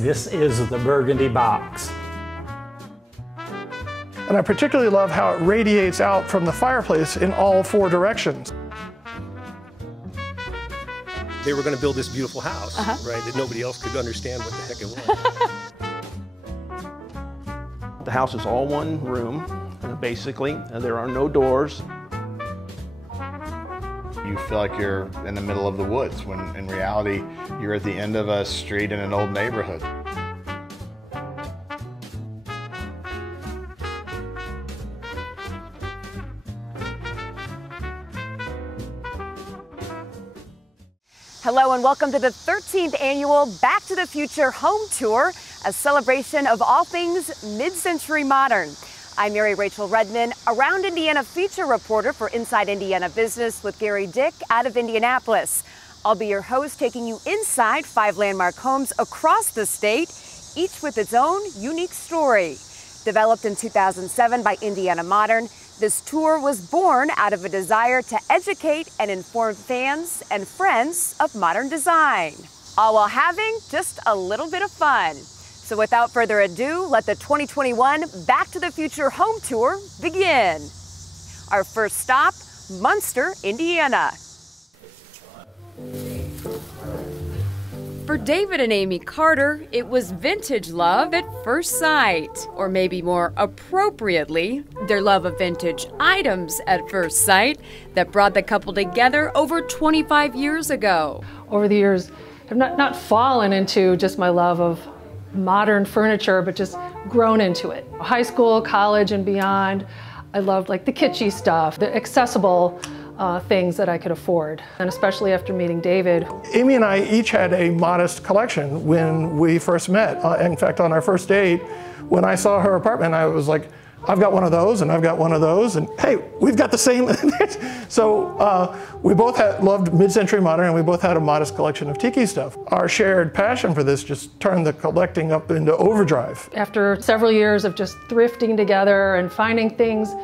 This is the Burgundy box. And I particularly love how it radiates out from the fireplace in all four directions. They were going to build this beautiful house, right, that nobody else could understand what the heck it was. The house is all one room, basically, and there are no doors. You feel like you're in the middle of the woods, when in reality, you're at the end of a street in an old neighborhood. Hello and welcome to the 13th annual Back to the Future Home Tour, a celebration of all things mid-century modern. I'm Mary Rachel Redman, Around Indiana feature reporter for Inside Indiana Business with Gary Dick out of Indianapolis. I'll be your host, taking you inside 5 landmark homes across the state, each with its own unique story. Developed in 2007 by Indiana Modern, this tour was born out of a desire to educate and inform fans and friends of modern design, all while having just a little bit of fun. So without further ado, let the 2021 Back to the Future Home Tour begin. Our first stop, Munster, Indiana. For David and Amy Carter, it was vintage love at first sight, or maybe more appropriately, their love of vintage items at first sight that brought the couple together over 25 years ago. Over the years, I've not fallen into just my love of modern furniture, but just grown into it. High school, college, and beyond, I loved like the kitschy stuff, the accessible things that I could afford. And especially after meeting David. Amy and I each had a modest collection when we first met. In fact, on our first date, when I saw her apartment, I was like, I've got one of those, and I've got one of those, and hey, we've got the same. So we both loved mid-century modern, and we both had a modest collection of tiki stuff. Our shared passion for this just turned the collecting up into overdrive. After several years of just thrifting together and finding things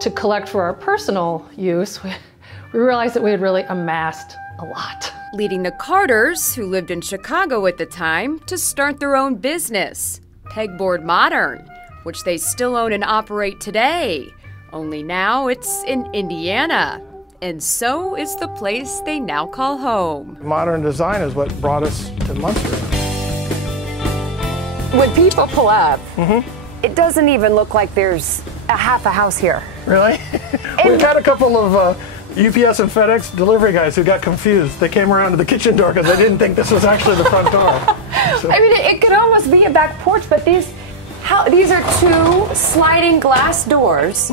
to collect for our personal use, we realized that we had really amassed a lot. Leading the Carters, who lived in Chicago at the time, to start their own business, Pegboard Modern, which they still own and operate today. Only now it's in Indiana. And so is the place they now call home. Modern design is what brought us to Munster. When people pull up, it doesn't even look like there's a half a house here. Really? We've had a couple of UPS and FedEx delivery guys who got confused. They came around to the kitchen door because they didn't think this was actually the front door. So. I mean, it could almost be a back porch, but these are two sliding glass doors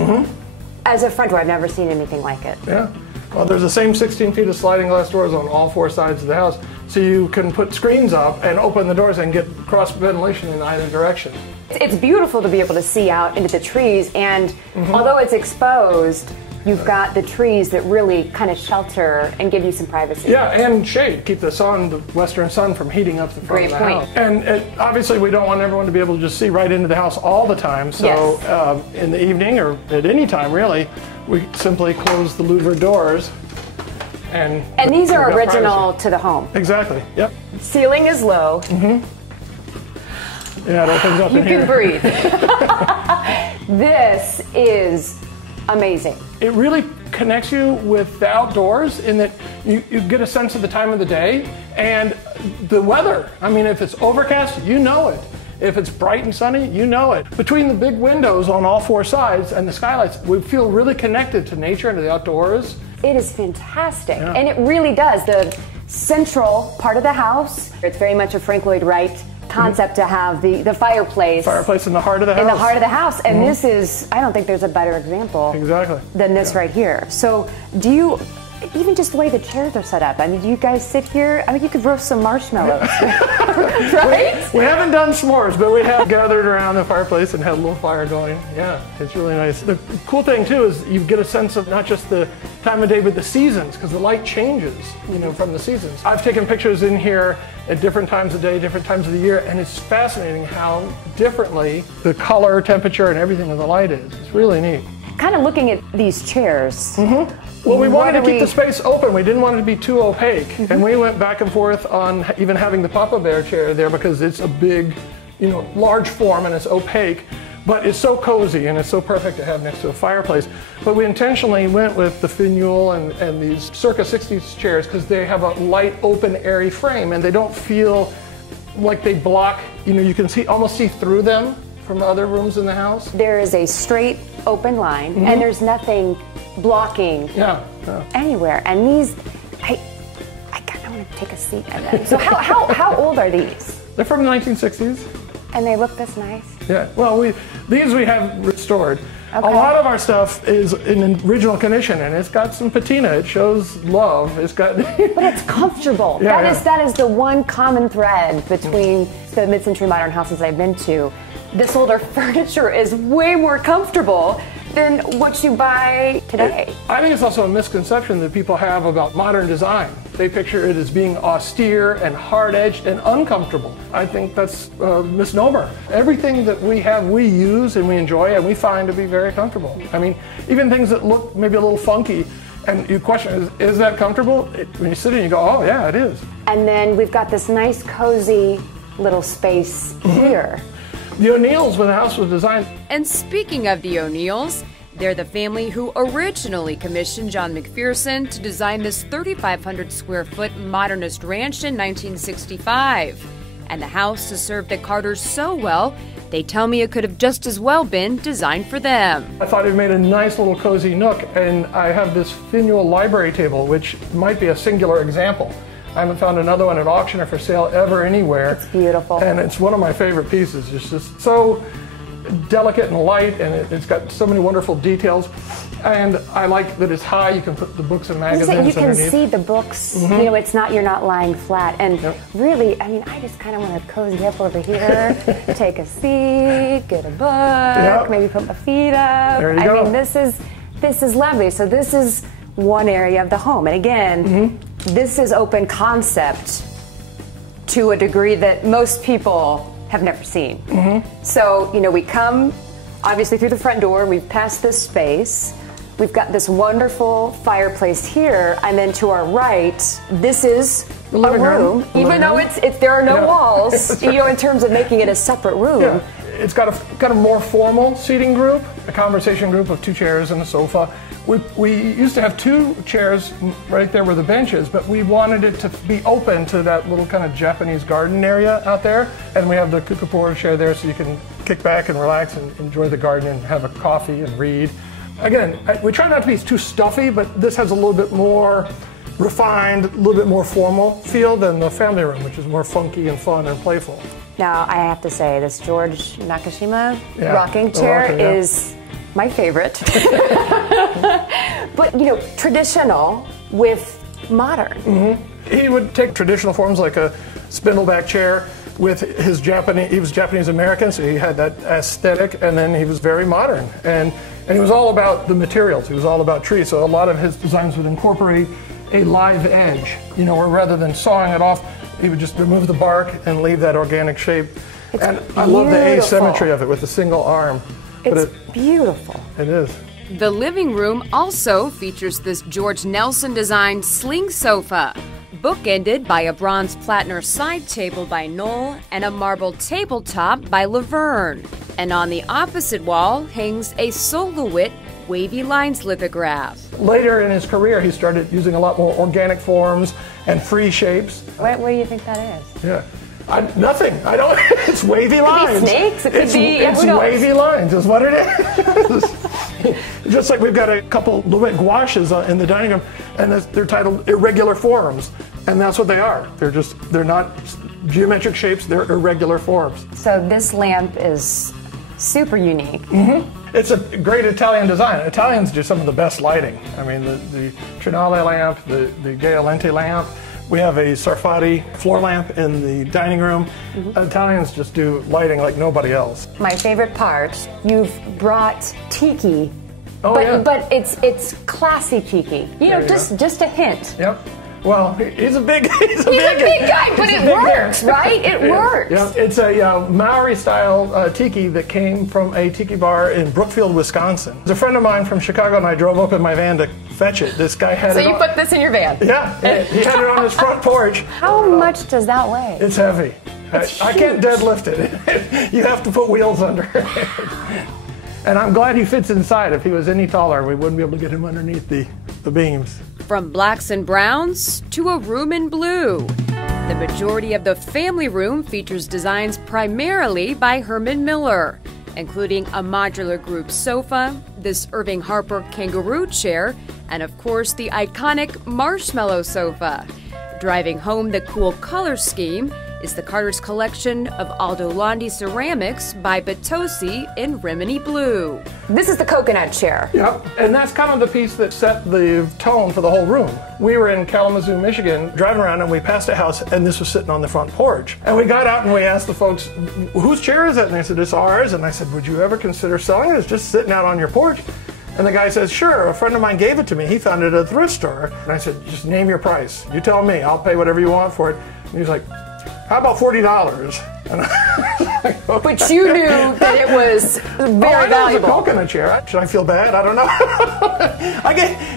as a front door. I've never seen anything like it. Yeah. Well, there's the same 16 feet of sliding glass doors on all 4 sides of the house, so you can put screens up and open the doors and get cross ventilation in either direction. It's beautiful to be able to see out into the trees, and although it's exposed, you've got the trees that really kind of shelter and give you some privacy. Yeah, and shade. Keep the western sun from heating up the front of the house. And obviously we don't want everyone to be able to just see right into the house all the time, so in the evening or at any time really, we simply close the louvered doors. And these are original to the home. Exactly, yep. Ceiling is low. Yeah, it opens up in here. You can breathe. This is amazing. It really connects you with the outdoors in that you get a sense of the time of the day and the weather. I mean, if it's overcast, you know it. If it's bright and sunny, you know it. Between the big windows on all 4 sides and the skylights, we feel really connected to nature and to the outdoors. It is fantastic. Yeah. And it really does. The central part of the house, it's very much a Frank Lloyd Wright concept to have the fireplace. Fireplace in the heart of the house. In the heart of the house. And this is, I don't think there's a better example than this right here. So do you, even just the way the chairs are set up, I mean, do you guys sit here? I mean, you could roast some marshmallows, right? We haven't done s'mores, but we have gathered around the fireplace and had a little fire going. Yeah, it's really nice. The cool thing too is you get a sense of not just the time of day, but the seasons, because the light changes, from the seasons. I've taken pictures in here at different times of day, different times of the year, and it's fascinating how differently the color, temperature, and everything of the light is. It's really neat. kind of looking at these chairs. Well, we wanted to keep the space open. We didn't want it to be too opaque. And we went back and forth on even having the Papa Bear chair there because it's a big, large form and it's opaque. But it's so cozy and it's so perfect to have next to a fireplace. But we intentionally went with the Finial and these circa 60s chairs because they have a light, open, airy frame and they don't feel like they block, you can almost see through them from other rooms in the house. There is a straight open line and there's nothing blocking anywhere. And these, I kind of want to take a seat at them. So how old are these? They're from the 1960s. And they look this nice? Yeah, well, these we have restored. Okay. A lot of our stuff is in original condition, and it's got some patina. It shows love. It's got. But it's comfortable. That is the one common thread between the mid-century modern houses I've been to. This older furniture is way more comfortable than what you buy today. I think it's also a misconception that people have about modern design. They picture it as being austere and hard-edged and uncomfortable. I think that's a misnomer. Everything that we have, we use and we enjoy and we find to be very comfortable. I mean, even things that look maybe a little funky and you question, is that comfortable? When you sit in, you go, oh yeah, it is. And then we've got this nice, cozy little space here. The O'Neills, when the house was designed. And speaking of the O'Neills, they're the family who originally commissioned John McPherson to design this 3,500 square foot modernist ranch in 1965. And the house has served the Carters so well, they tell me it could have just as well been designed for them. I thought it made a nice little cozy nook, and I have this Finial library table, which might be a singular example. I haven't found another one at auction or for sale ever anywhere. It's beautiful. And it's one of my favorite pieces. It's just so delicate and light, and it's got so many wonderful details. And I like that it's high. You can put the books and magazines underneath. You can see the books. You're not lying flat. And really, I just kind of want to cozy up over here, take a seat, get a book, maybe put my feet up. There you go. This is lovely. So this is one area of the home. And again, this is open concept to a degree that most people have never seen. So, we come obviously through the front door, we've passed this space, we've got this wonderful fireplace here, and then to our right, this is a room. Even though there are no walls, in terms of making it a separate room. Yeah. It's got a more formal seating group, a conversation group of 2 chairs and a sofa. We used to have 2 chairs right there where the bench is, but we wanted it to be open to that little kind of Japanese garden area out there. And we have the kukupora chair there so you can kick back and relax and enjoy the garden and have a coffee and read. Again, we try not to be too stuffy, but this has a little bit more refined, a little bit more formal feel than the family room, which is more funky and fun and playful. Now, I have to say, this George Nakashima rocking chair is my favorite. But, traditional with modern. He would take traditional forms like a spindleback chair with his Japanese, he was Japanese American, so he had that aesthetic, and then he was very modern. And he was all about the materials, he was all about trees, so a lot of his designs would incorporate a live edge, where rather than sawing it off, he would just remove the bark and leave that organic shape. And I love the asymmetry of it with the single arm. It's beautiful. It is. The living room also features this George Nelson designed sling sofa, bookended by a bronze Plattner side table by Knoll and a marble tabletop by Laverne. And on the opposite wall hangs a Solowitt wavy lines lithograph. Later in his career, he started using a lot more organic forms and free shapes. What do you think that is? Yeah. Nothing. I don't. It's wavy lines. It could be snakes. It could be. It's wavy lines. Is what it is. Just like we've got a couple Lewitt gouaches in the dining room, and they're titled irregular forms, and that's what they are. They're not geometric shapes. They're irregular forms. So this lamp is super unique. It's a great Italian design. Italians do some of the best lighting. I mean, the Trinale lamp, the Gaya Lente lamp. We have a Sarfati floor lamp in the dining room. Italians just do lighting like nobody else. My favorite part, you've brought tiki, but it's classy tiki. Just a hint. Yep. Well, he's a big He's a big guy, but it works, right? It works. Yeah, it's a Maori-style tiki that came from a tiki bar in Brookfield, Wisconsin. A friend of mine from Chicago and I drove up in my van to fetch it. This guy had it. So you put this in your van? Yeah, he had it on his front porch. How much does that weigh? It's heavy. I can't deadlift it. You have to put wheels under it. And I'm glad he fits inside. If he was any taller, we wouldn't be able to get him underneath the beams. From blacks and browns to a room in blue. The majority of the family room features designs primarily by Herman Miller, including a modular group sofa, this Irving Harper kangaroo chair, and of course the iconic marshmallow sofa. Driving home the cool color scheme is the Carter's collection of Aldo Landi ceramics by Batosi in Rimini Blue. This is the coconut chair. Yep, and that's kind of the piece that set the tone for the whole room. We were in Kalamazoo, Michigan, driving around, and we passed a house, and this was sitting on the front porch. And we got out and we asked the folks, whose chair is it? And they said, it's ours. And I said, would you ever consider selling it? It's just sitting out on your porch. And the guy says, sure, a friend of mine gave it to me. He found it at a thrift store. And I said, just name your price. You tell me, I'll pay whatever you want for it. And he's like, how about $40? And But you knew that it was very valuable. It was a coconut chair. Should I feel bad? I don't know.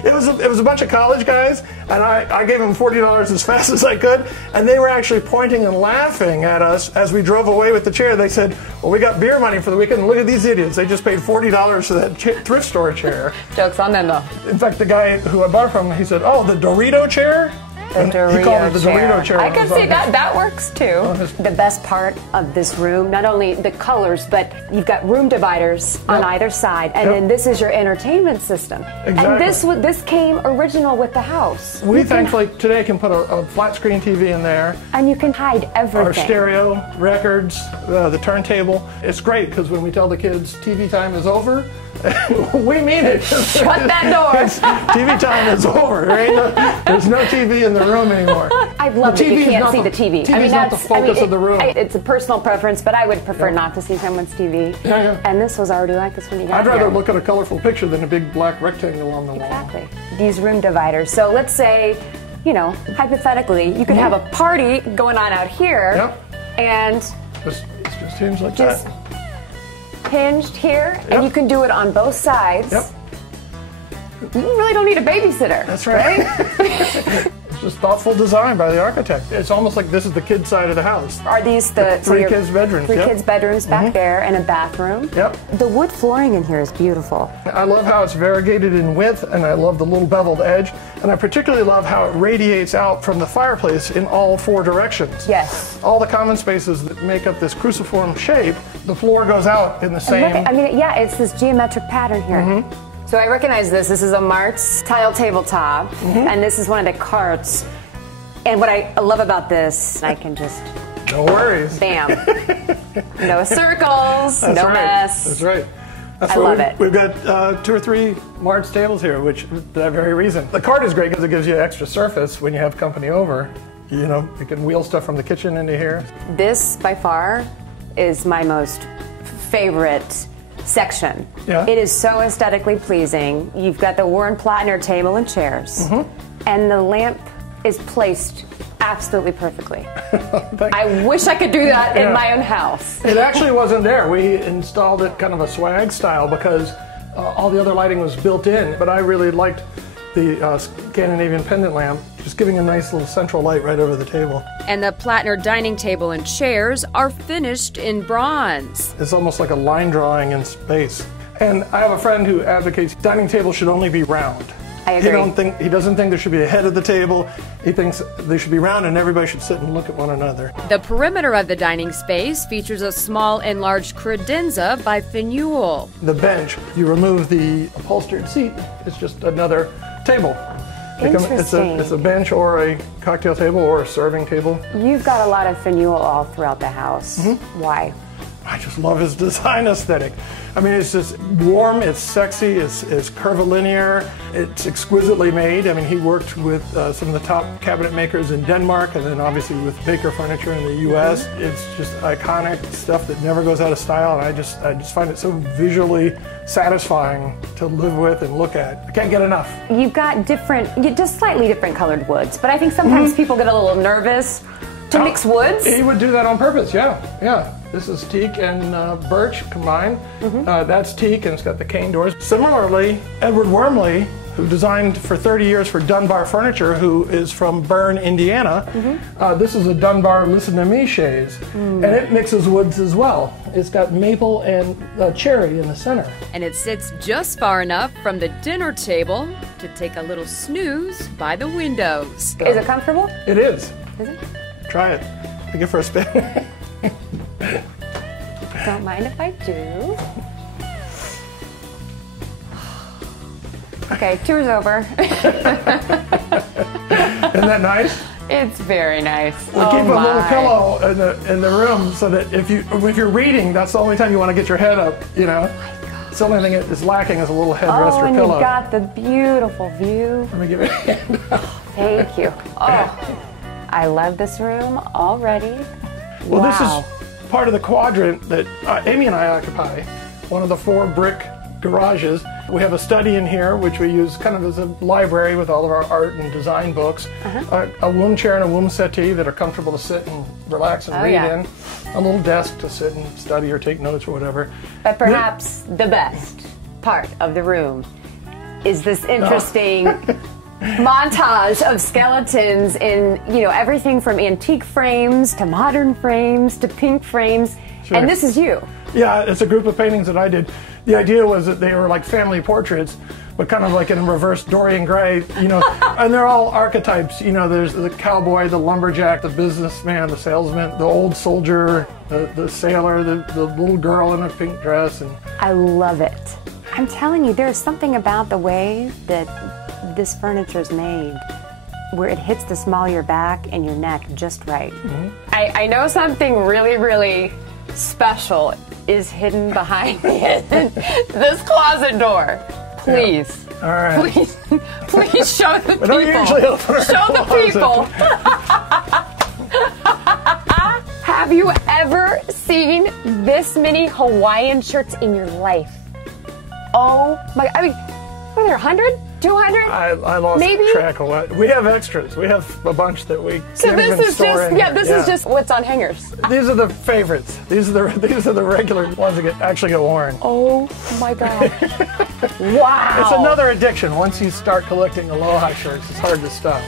It was a bunch of college guys, and I gave them $40 as fast as I could, and they were actually pointing and laughing at us as we drove away with the chair. They said, well, we got beer money for the weekend, and look at these idiots. They just paid $40 for that thrift store chair. Joke's on them, though. In fact, the guy who I bought it from, he said, oh, the Dorito chair? He called it the Dorito chair. I can see that. That works too. The best part of this room, not only the colors, but you've got room dividers on either side, and then this is your entertainment system. Exactly. And this came original with the house. We thankfully today can put a flat screen TV in there. And you can hide everything. Our stereo, records, the turntable. It's great because when we tell the kids TV time is over, we mean it. Shut that door. TV time is over. There's no TV in the room anymore. I love that you can't see the TV. TV's not the focus of the room. It's a personal preference, but I would prefer not to see someone's TV. Yeah. And this was already like this when you got I'd rather here. look at a colorful picture than a big black rectangle on the wall. Exactly. These room dividers. So let's say, hypothetically, you could have a party going on out here, and Just seems like just that. hinged here, and you can do it on both sides. Yep. You really don't need a babysitter. That's right. It's just thoughtful design by the architect. It's almost like this is the kid side of the house. Are these the three kids' bedrooms? Three kids' bedrooms back there, and a bathroom. Yep. The wood flooring in here is beautiful. I love how it's variegated in width, and I love the little beveled edge, and I particularly love how it radiates out from the fireplace in all four directions. Yes. All the common spaces that make up this cruciform shape, the floor goes out in the same. It's this geometric pattern here. So I recognize this. This is a Mart's tile tabletop, and this is one of the carts. And what I love about this, I can just... No worries. Bam. No circles, no mess. That's right. I love it. We've got 2 or 3 Mart's tables here, which for that very reason. The cart is great because it gives you extra surface when you have company over. You can wheel stuff from the kitchen into here. This, by far, is my most favorite section. Yeah. It is so aesthetically pleasing. You've got the Warren Plattner table and chairs, and the lamp is placed absolutely perfectly. I wish I could do that in my own house. It actually wasn't there. We installed it kind of a swag style because all the other lighting was built in, but I really liked the Scandinavian pendant lamp, just giving a nice little central light right over the table. And the Plattner dining table and chairs are finished in bronze. It's almost like a line drawing in space. And I have a friend who advocates dining tables should only be round. I agree. He doesn't think there should be a head of the table. He thinks they should be round and everybody should sit and look at one another. The perimeter of the dining space features a small enlarged credenza by Fenouil. The bench, you remove the upholstered seat, it's just another table. Interesting. It's a bench or a cocktail table or a serving table. You've got a lot of Fenouil all throughout the house. Why? I just love his design aesthetic. I mean, it's just warm, it's sexy, it's curvilinear, it's exquisitely made. I mean, he worked with some of the top cabinet makers in Denmark, and then obviously with Baker Furniture in the U.S. It's just iconic stuff that never goes out of style, and I just find it so visually satisfying to live with and look at. I can't get enough. You've got just slightly different colored woods, but I think sometimes people get a little nervous to mix woods. He would do that on purpose, yeah. This is teak and birch combined. That's teak, and it's got the cane doors. Similarly, Edward Wormley, who designed for 30 years for Dunbar Furniture, who is from Bern, Indiana. This is a Dunbar Listen to Me chaise, and it mixes woods as well. It's got maple and cherry in the center. And it sits just far enough from the dinner table to take a little snooze by the windows. Is it comfortable? It is. Is it? Try it. Take it for a spin. Don't mind if I do. Okay, tour's over. Isn't that nice? It's very nice. We'll keep a little pillow in the room so that if you're reading, that's the only time you want to get your head up, you know. It's the only thing that is lacking is a little headrest or and pillow. You've got the beautiful view. Let me give it a hand. Thank you. Oh, I love this room already. Well, wow. This is part of the quadrant that Amy and I occupy, one of the 4 brick garages. We have a study in here, which we use kind of as a library with all of our art and design books. A womb chair and a womb settee that are comfortable to sit and relax and read in. A little desk to sit and study or take notes or whatever. But perhaps the best part of the room is this interesting montage of skeletons in, everything from antique frames to modern frames to pink frames. Sure. And this is you. Yeah, it's a group of paintings that I did. The idea was that they were like family portraits, but kind of like in reverse Dorian Gray, and they're all archetypes. There's the cowboy, the lumberjack, the businessman, the salesman, the old soldier, the sailor, the little girl in a pink dress. And I love it. I'm telling you, there's something about the way that this furniture is made where it hits the small of your back and your neck just right. I know something really, really special is hidden behind this closet door. Please. All right. Please show the people. Don't usually open our show the people. Have you ever seen this many Hawaiian shirts in your life? Oh my, what are there, 100? 200? I lost Maybe? track of what. We have extras. We have a bunch that we can't even store in. This is just what's on hangers. These are the favorites. These are the regular ones that actually get worn. Oh my God. Wow. It's another addiction. Once you start collecting Aloha shirts, it's hard to stop.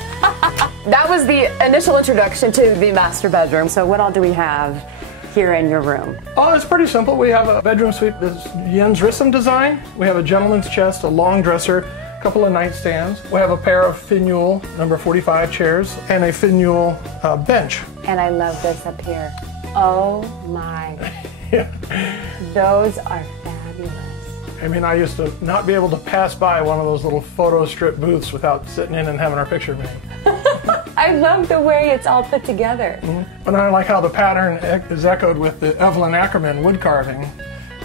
That was the initial introduction to the master bedroom. So what all do we have here in your room? Oh, it's pretty simple. We have a bedroom suite, this Jens Rissam design. We have a gentleman's chest, a long dresser, couple of nightstands. We have a pair of Finuel number 45 chairs and a Finuel bench. And I love this up here. Oh my. Those are fabulous. I mean, I used to not be able to pass by one of those little photo strip booths without sitting in and having our picture made. I love the way it's all put together. And I like how the pattern is echoed with the Evelyn Ackerman wood carving.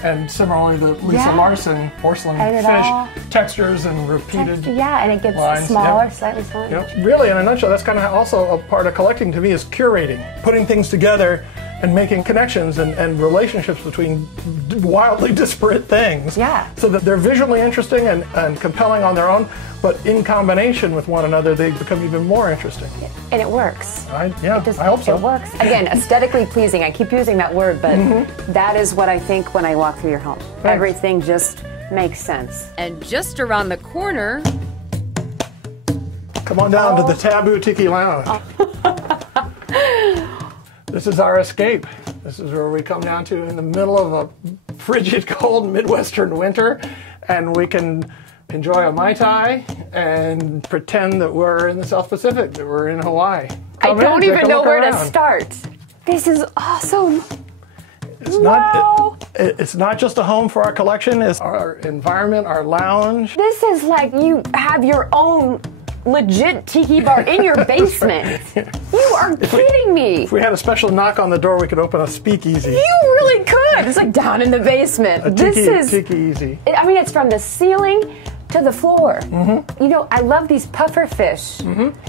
And similarly, the Lisa Larson porcelain fish textures and repeated and it gets lines. smaller, slightly smaller. Really, in a nutshell, that's kind of also a part of collecting to me is curating, putting things together and making connections and relationships between wildly disparate things. Yeah. So that they're visually interesting and compelling on their own, but in combination with one another, they become even more interesting. And it works. I hope so. It works. Again, aesthetically pleasing. I keep using that word, but that is what I think when I walk through your home. Thanks. Everything just makes sense. And just around the corner, come on down to the Taboo Tiki Lounge. This is our escape. This is where we come down to in the middle of a frigid, cold Midwestern winter, and we can enjoy a Mai Tai and pretend that we're in the South Pacific, that we're in Hawaii. I don't even know where to start. This is awesome. It's not just a home for our collection, it's our environment, our lounge. This is like you have your own legit tiki bar in your basement. You are kidding me. If we had a special knock on the door, we could open a speakeasy. You really could. It's like down in the basement. Tiki easy. I mean, it's from the ceiling to the floor. You know, I love these puffer fish.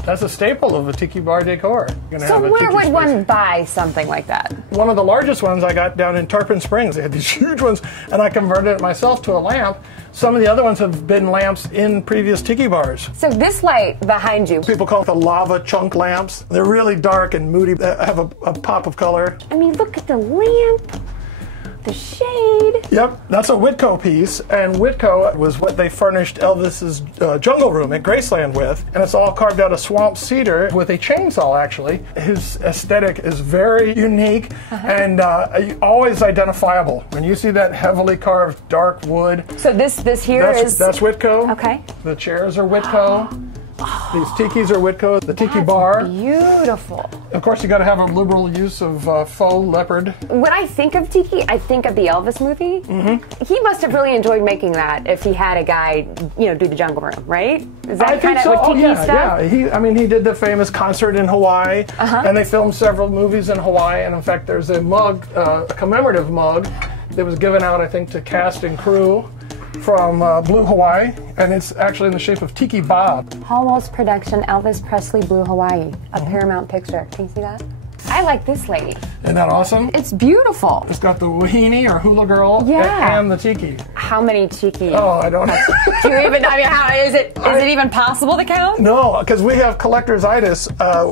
That's a staple of a tiki bar decor. So where would one buy something like that? One of the largest ones I got down in Tarpon Springs. They had these huge ones, and I converted it myself to a lamp. Some of the other ones have been lamps in previous tiki bars. So this light behind you. People call it the lava chunk lamps. They're really dark and moody. They have a pop of color. I mean, look at the lamp. The shade. Yep, that's a Whitco piece, and Whitco was what they furnished Elvis's jungle room at Graceland with, and it's all carved out of swamp cedar with a chainsaw, actually. His aesthetic is very unique and always identifiable. When you see that heavily carved dark wood. So this here is... That's Whitco. Okay. The chairs are Whitco. These tikis are Whitco, the tiki bar. Beautiful. Of course, you got to have a liberal use of faux leopard. When I think of tiki, I think of the Elvis movie. He must have really enjoyed making that if he had a guy, you know, do the Jungle Room, right? Is that kind of what tiki stuff? Yeah. He did the famous concert in Hawaii, and they filmed several movies in Hawaii. And in fact, there's a mug, a commemorative mug, that was given out, I think, to cast and crew from Blue Hawaii, and it's actually in the shape of Tiki Bob. Hallwalls production, Elvis Presley, Blue Hawaii, a Paramount picture. Can you see that? I like this lady. Isn't that awesome? It's beautiful. It's got the wahine or hula girl and the tiki. How many tiki? Oh, I don't know. Do you even, I mean, how is it even possible to count? No, because we have collector's-itis.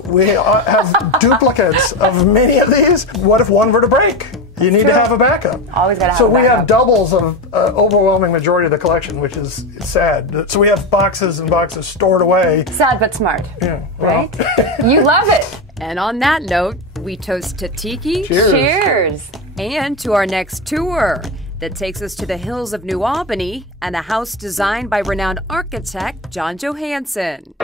We have duplicates of many of these. What if one were to break? You need to have a backup. Always got to have So a backup. we have doubles of overwhelming majority of the collection, which is sad. So we have boxes and boxes stored away. Sad but smart. Yeah, well. Right? You love it. And on that note, we toast to tiki. Cheers. Cheers. And to our next tour that takes us to the hills of New Albany and a house designed by renowned architect John Johansson.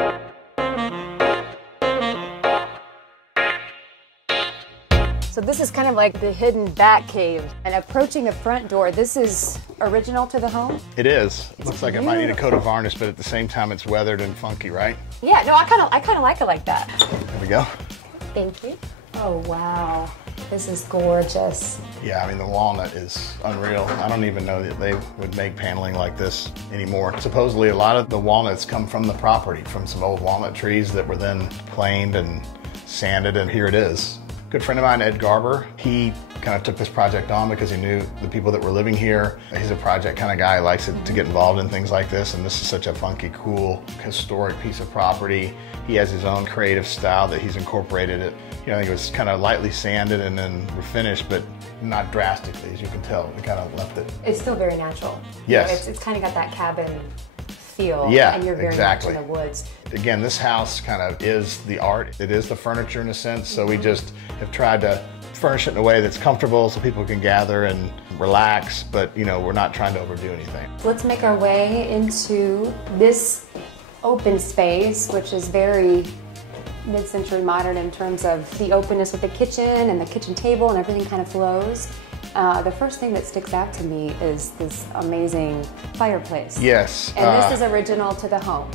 So this is kind of like the hidden bat cave. And approaching the front door, this is original to the home? It is. Looks like it might need a coat of varnish, but at the same time it's weathered and funky, right? Yeah, no, I kind of like it like that. There we go. Thank you. Oh, wow. This is gorgeous. Yeah, I mean, the walnut is unreal. I don't even know that they would make paneling like this anymore. Supposedly, a lot of the walnuts come from the property, from some old walnut trees that were then planed and sanded, and here it is. Good friend of mine, Ed Garber, he kind of took this project on because he knew the people that were living here. He's a project kind of guy, likes to get involved in things like this, and this is such a funky, cool, historic piece of property. He has his own creative style that he's incorporated it. You know, I think it was kind of lightly sanded and then refinished, but not drastically, as you can tell. We kind of left it. It's still very natural. Yes. It's kind of got that cabin feel. Yeah, and you're very exactly. much in the woods. Again, this house kind of is the art. It is the furniture in a sense, so we just have tried to furnish it in a way that's comfortable so people can gather and relax, but you know, we're not trying to overdo anything. Let's make our way into this open space, which is very mid-century modern in terms of the openness with the kitchen and the kitchen table and everything kind of flows. The first thing that sticks out to me is this amazing fireplace. Yes. And this is original to the home.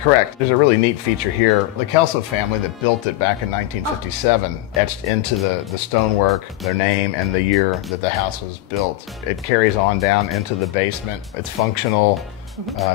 Correct. There's a really neat feature here. The Kelso family that built it back in 1957 etched into the stonework their name and the year that the house was built. It carries on down into the basement. It's functional,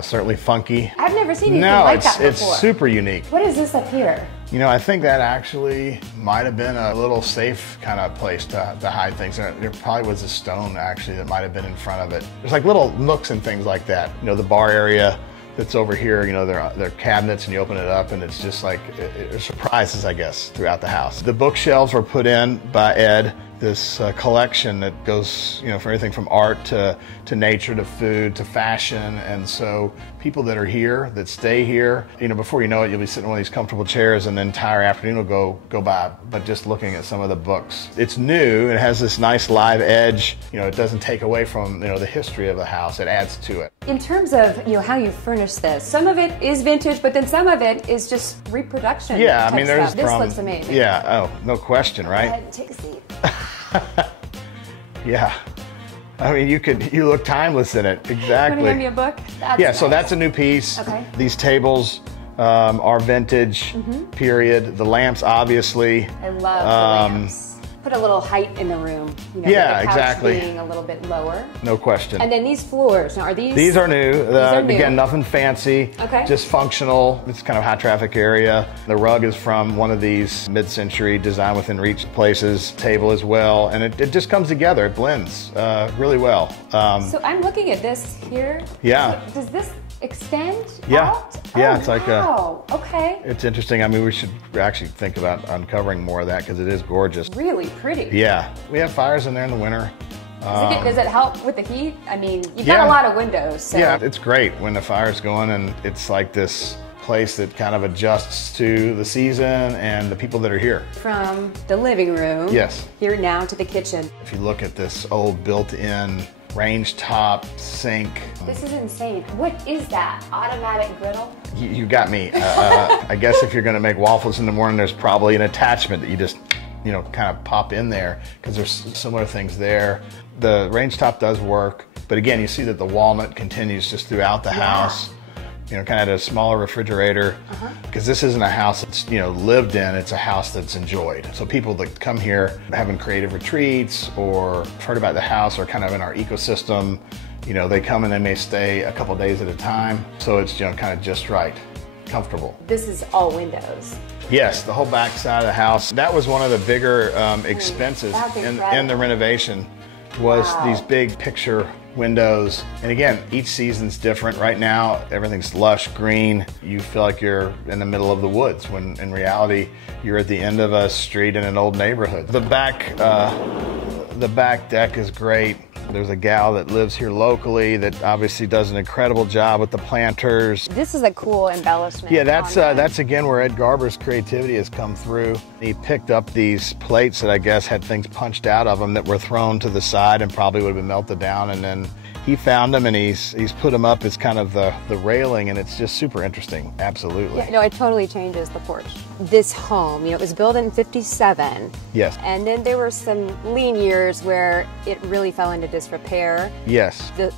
certainly funky. I've never seen anything like that before. It's super unique. What is this up here? You know, I think that actually might have been a little safe kind of place to hide things. There probably was a stone actually that might have been in front of it. There's like little nooks and things like that. You know, the bar area that's over here, you know, they're cabinets and you open it up and it's just like, there's surprises, I guess, throughout the house. The bookshelves were put in by Ed. This collection that goes, you know, from everything from art to nature to food to fashion. And so people that are here, that stay here, you know, before you know it, you'll be sitting in one of these comfortable chairs and the entire afternoon will go by, but just looking at some of the books. It's new, it has this nice live edge. You know, it doesn't take away from, you know, the history of the house, it adds to it. In terms of, you know, how you furnish this, some of it is vintage, but then some of it is just reproduction. Yeah, I mean, there's stuff. This looks amazing. Yeah, oh, no question, right? Go ahead and take a seat. Yeah. I mean, you look timeless in it. Exactly. Want to hand me a book? So that's a new piece. Okay. These tables, our vintage period. The lamps, obviously. I love the lamps. Put a little height in the room. You know, Yeah, the couch exactly. being a little bit lower. No question. And then these floors, now are these? These are new. are new. Again, nothing fancy. Okay. Just functional. It's kind of high traffic area. The rug is from one of these mid-century design within reach places. Table as well, and it just comes together. It blends really well. So I'm looking at this here. Yeah. So does this extend Yeah. out? Yeah, Oh, it's like wow. Okay. It's interesting. I mean, we should actually think about uncovering more of that because it is gorgeous. Really pretty. Yeah. We have fires in there in the winter. Does it help with the heat? I mean, you've Yeah. got a lot of windows. So. Yeah, it's great when the fire's going and it's like this place that kind of adjusts to the season and the people that are here. From the living room. Yes. Here now to the kitchen. If you look at this old built-in range top sink, This is insane. What is that? Automatic griddle? you got me. I guess if you're going to make waffles in the morning, there's probably an attachment that you just, kind of pop in there because there's similar things there. The range top does work, but again, you see that the walnut continues just throughout the house. Kind of a smaller refrigerator because this isn't a house that's lived in, it's a house that's enjoyed. So people that come here having creative retreats or heard about the house or kind of in our ecosystem, they come and they may stay a couple days at a time. So it's kind of just right, comfortable. This is all windows. Yes, the whole back side of the house. That was one of the bigger expenses That's in incredible. the renovation was these big picture windows. And again, each season's different. Right now, everything's lush green. You feel like you're in the middle of the woods when in reality, you're at the end of a street in an old neighborhood. The back deck is great. There's a gal that lives here locally that obviously does an incredible job with the planters. This is a cool embellishment. Yeah, that's again where Ed Garber's creativity has come through. He picked up these plates that I guess had things punched out of them that were thrown to the side and probably would have been melted down, and then he found them and he's put them up as kind of the railing, and it's just super interesting. Absolutely. Yeah, no, it totally changes the porch. This home, it was built in '57. Yes. And then there were some lean years where it really fell into disrepair. Yes. The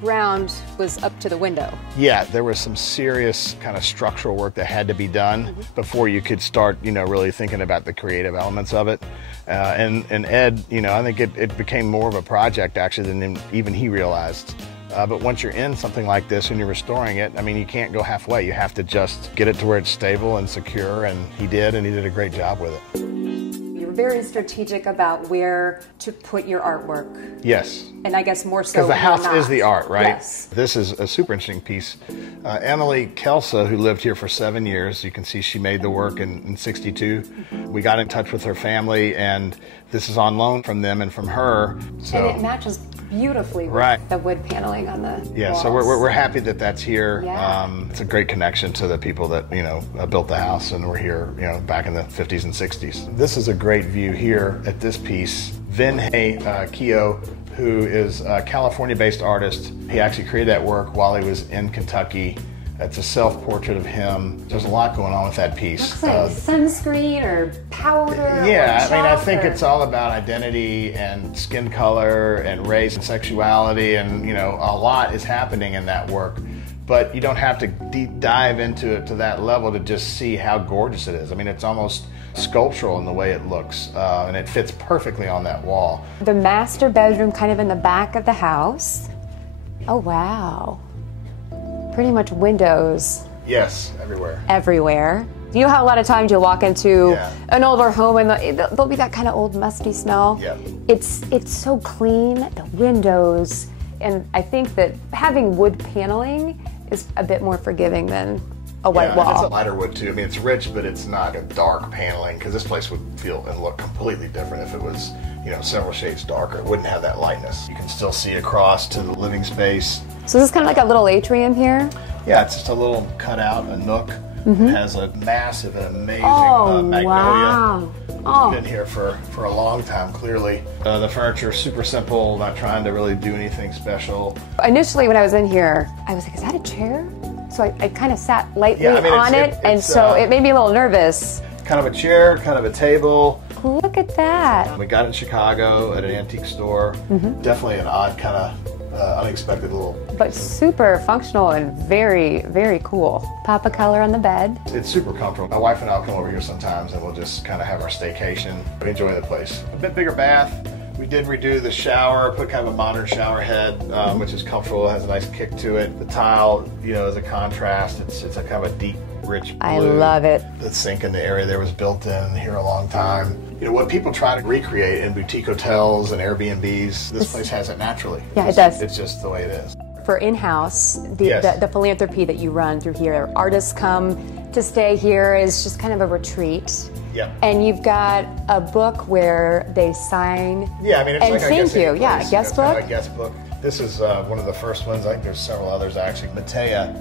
ground was up to the window. Yeah, there was some serious kind of structural work that had to be done before you could start, really thinking about the creative elements of it. And Ed, I think it became more of a project actually than even he realized. But once you're in something like this and you're restoring it, I mean, you can't go halfway. You have to just get it to where it's stable and secure, and he did a great job with it. You're very strategic about where to put your artwork. Yes. And I guess more so Because the when house you're not. is the art, right? Yes. This is a super interesting piece. Emily Kelsa, who lived here for 7 years, you can see she made the work in '62. We got in touch with her family, and this is on loan from them and from her. So, And it matches beautifully with Right. the wood paneling on the walls. so we're happy that that's here. Yeah. It's a great connection to the people that built the house and were here back in the 50s and 60s. This is a great view here at this piece. Vinhei Keough, who is a California-based artist. He actually created that work while he was in Kentucky. It's a self-portrait of him. There's a lot going on with that piece. Looks like sunscreen or powder. Yeah, or I chalk think or... it's all about identity and skin color and race and sexuality, and a lot is happening in that work. But you don't have to deep dive into it to that level to just see how gorgeous it is. I mean, it's almost sculptural in the way it looks, and it fits perfectly on that wall. The master bedroom kind of in the back of the house. Oh, wow. Pretty much windows Yes, everywhere. everywhere. You know how a lot of times you'll walk into Yeah. an older home and there'll be that kind of old musty smell? Yeah. It's so clean, the windows, and I think that having wood paneling is a bit more forgiving than a white Yeah, it's a wall. lighter wood too. I mean, it's rich, but it's not a dark paneling, because this place would feel and look completely different if it was, several shades darker. It wouldn't have that lightness. You can still see across to the living space. So this is kind of like a little atrium here. Yeah, it's just a little cutout, a nook. It has a massive and amazing Oh, magnolia. wow. Oh. Been here for a long time, clearly. The furniture is super simple, not trying to really do anything special. Initially, when I was in here, I was like, is that a chair? So I kind of sat lightly Yeah, I mean, on it, and so it made me a little nervous. Kind of a chair, kind of a table. Look at that. We got it in Chicago at an antique store. Definitely an odd kind of unexpected little. But super functional and very, very cool. Pop a color on the bed. It's super comfortable. My wife and I'll come over here sometimes and we'll just kind of have our staycation. We enjoy the place. A bit bigger bath. We did redo the shower, put kind of a modern shower head, which is comfortable, has a nice kick to it. The tile, you know, is a contrast. It's a kind of a deep, rich blue. I love it. The sink in the area there was built in here a long time. You know, what people try to recreate in boutique hotels and Airbnbs, this place has it naturally. Yeah, it does. It's just the way it is. For in-house, Yes. the philanthropy that you run through here, artists come to stay here is just kind of a retreat. Yep. And you've got a book where they sign Yeah, I mean, it's and like I thank guess you. any Yeah, place, guest it's kind book. of a guest book. This is one of the first ones. I think there's several others actually. Matea,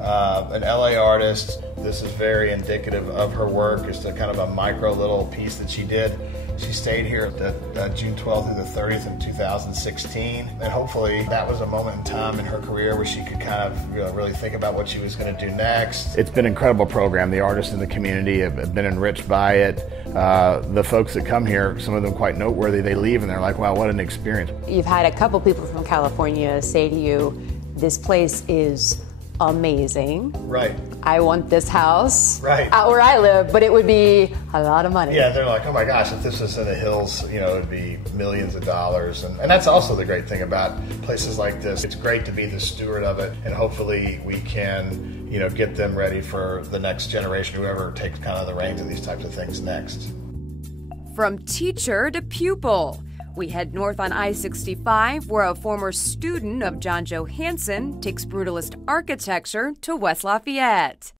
an LA artist. This is very indicative of her work. It's a kind of a micro little piece that she did. She stayed here the June 12th through the 30th in 2016, and hopefully that was a moment in time in her career where she could kind of really think about what she was going to do next. It's been an incredible program. The artists in the community have been enriched by it. The folks that come here, some of them quite noteworthy, they leave and they're like, wow, what an experience. You've had a couple people from California say to you, this place is amazing. Right. I want this house Right. out where I live, but it would be a lot of money. Yeah, they're like, oh my gosh, if this was in the hills, you know, it'd be millions of dollars. And that's also the great thing about places like this. It's great to be the steward of it, and hopefully we can, you know, get them ready for the next generation, whoever takes kind of the reins of these types of things next. From teacher to pupil, we head north on I-65, where a former student of John Johansson takes brutalist architecture to West Lafayette.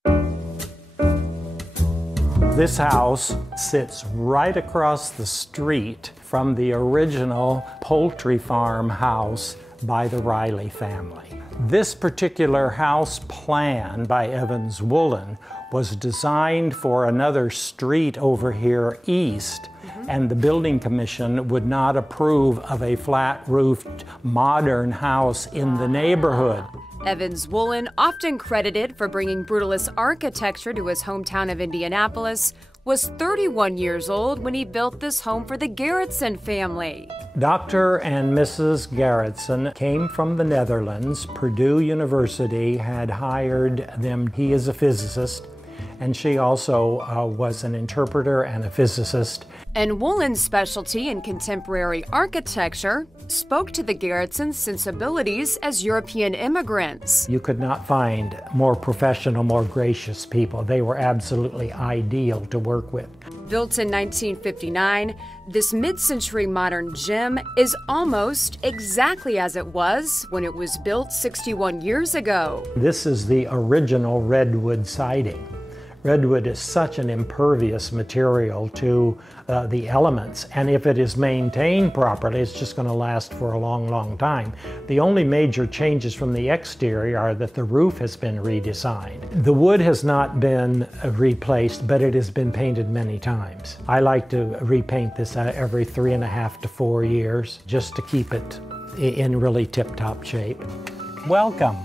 This house sits right across the street from the original poultry farm house by the Riley family. This particular house plan by Evans Woolen was designed for another street over here east, and the building commission would not approve of a flat-roofed modern house in the neighborhood. Evans Woolen, often credited for bringing brutalist architecture to his hometown of Indianapolis, was 31 years old when he built this home for the Gerritsen family. Dr. and Mrs. Gerritsen came from the Netherlands. Purdue University had hired them. He is a physicist, and she also was an interpreter and a physicist. And Woolen's specialty in contemporary architecture spoke to the Gerritsens' sensibilities as European immigrants. You could not find more professional, more gracious people. They were absolutely ideal to work with. Built in 1959, this mid-century modern gym is almost exactly as it was when it was built 61 years ago. This is the original redwood siding. Redwood is such an impervious material to the elements, and if it is maintained properly, it's just going to last for a long, long time. The only major changes from the exterior are that the roof has been redesigned. The wood has not been replaced, but it has been painted many times. I like to repaint this every 3.5 to 4 years, just to keep it in really tip-top shape. Welcome.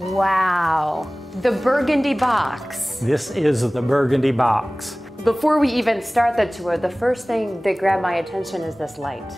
Wow. The Burgundy box. This is the Burgundy box. Before we even start the tour, the first thing that grabbed my attention is this light.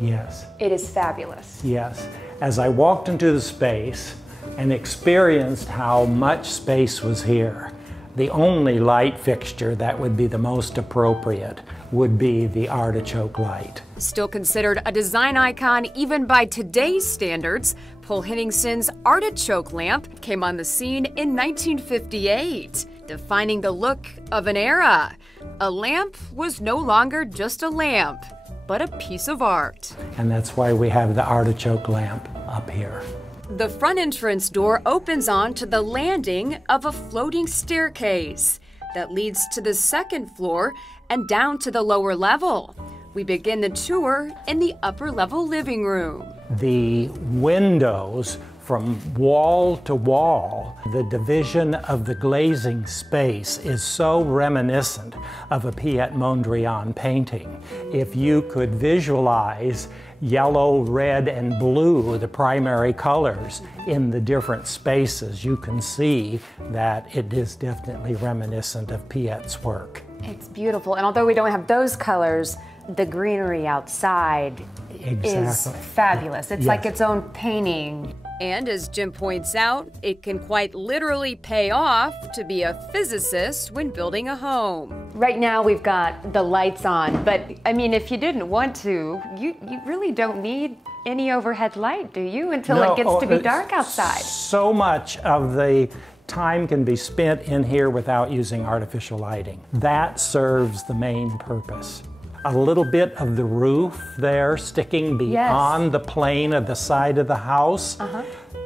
Yes. It is fabulous. Yes. As I walked into the space and experienced how much space was here, the only light fixture that would be the most appropriate would be the artichoke light. Still considered a design icon even by today's standards, Paul Henningsen's artichoke lamp came on the scene in 1958, defining the look of an era. A lamp was no longer just a lamp, but a piece of art. And that's why we have the artichoke lamp up here. The front entrance door opens onto the landing of a floating staircase that leads to the second floor and down to the lower level. We begin the tour in the upper level living room. The windows from wall to wall, the division of the glazing space is so reminiscent of a Piet Mondrian painting. If you could visualize yellow, red, and blue, the primary colors in the different spaces, you can see that it is definitely reminiscent of Piet's work. It's beautiful, and although we don't have those colors, the greenery outside is fabulous. It's like its own painting. And as Jim points out, it can quite literally pay off to be a physicist when building a home. Right now we've got the lights on, but I mean, if you didn't want to, you really don't need any overhead light, do you? Until it gets to be dark outside. So much of the time can be spent in here without using artificial lighting. That serves the main purpose. A little bit of the roof there sticking beyond the plane of the side of the house.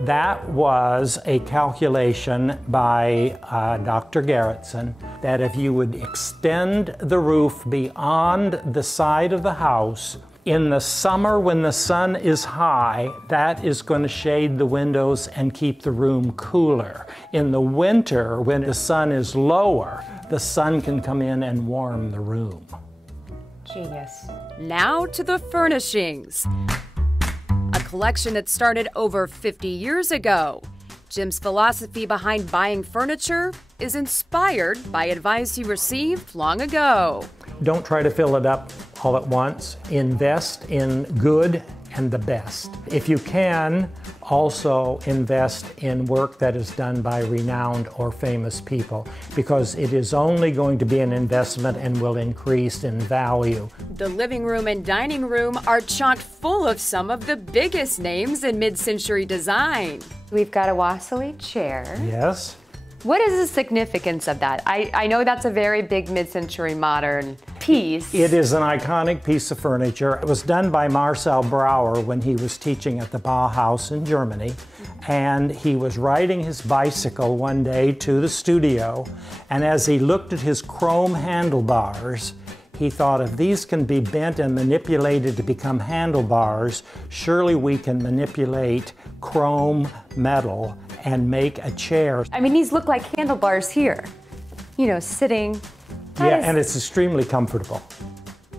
That was a calculation by Dr. Gerritsen that if you would extend the roof beyond the side of the house, in the summer when the sun is high, that is going to shade the windows and keep the room cooler. In the winter, when the sun is lower, the sun can come in and warm the room. Genius. Now to the furnishings. A collection that started over 50 years ago. Jim's philosophy behind buying furniture is inspired by advice he received long ago. Don't try to fill it up all at once. Invest in good and the best. If you can, also invest in work that is done by renowned or famous people, because it is only going to be an investment and will increase in value. The living room and dining room are chock full of some of the biggest names in mid-century design. We've got a Wassily chair. Yes. What is the significance of that? I know that's a very big mid-century modern piece. It is an iconic piece of furniture. It was done by Marcel Brauer when he was teaching at the Bauhaus in Germany. And he was riding his bicycle one day to the studio. And as he looked at his chrome handlebars, he thought, if these can be bent and manipulated to become handlebars, surely we can manipulate chrome metal and make a chair. I mean, these look like handlebars here, you know, sitting. And it's extremely comfortable.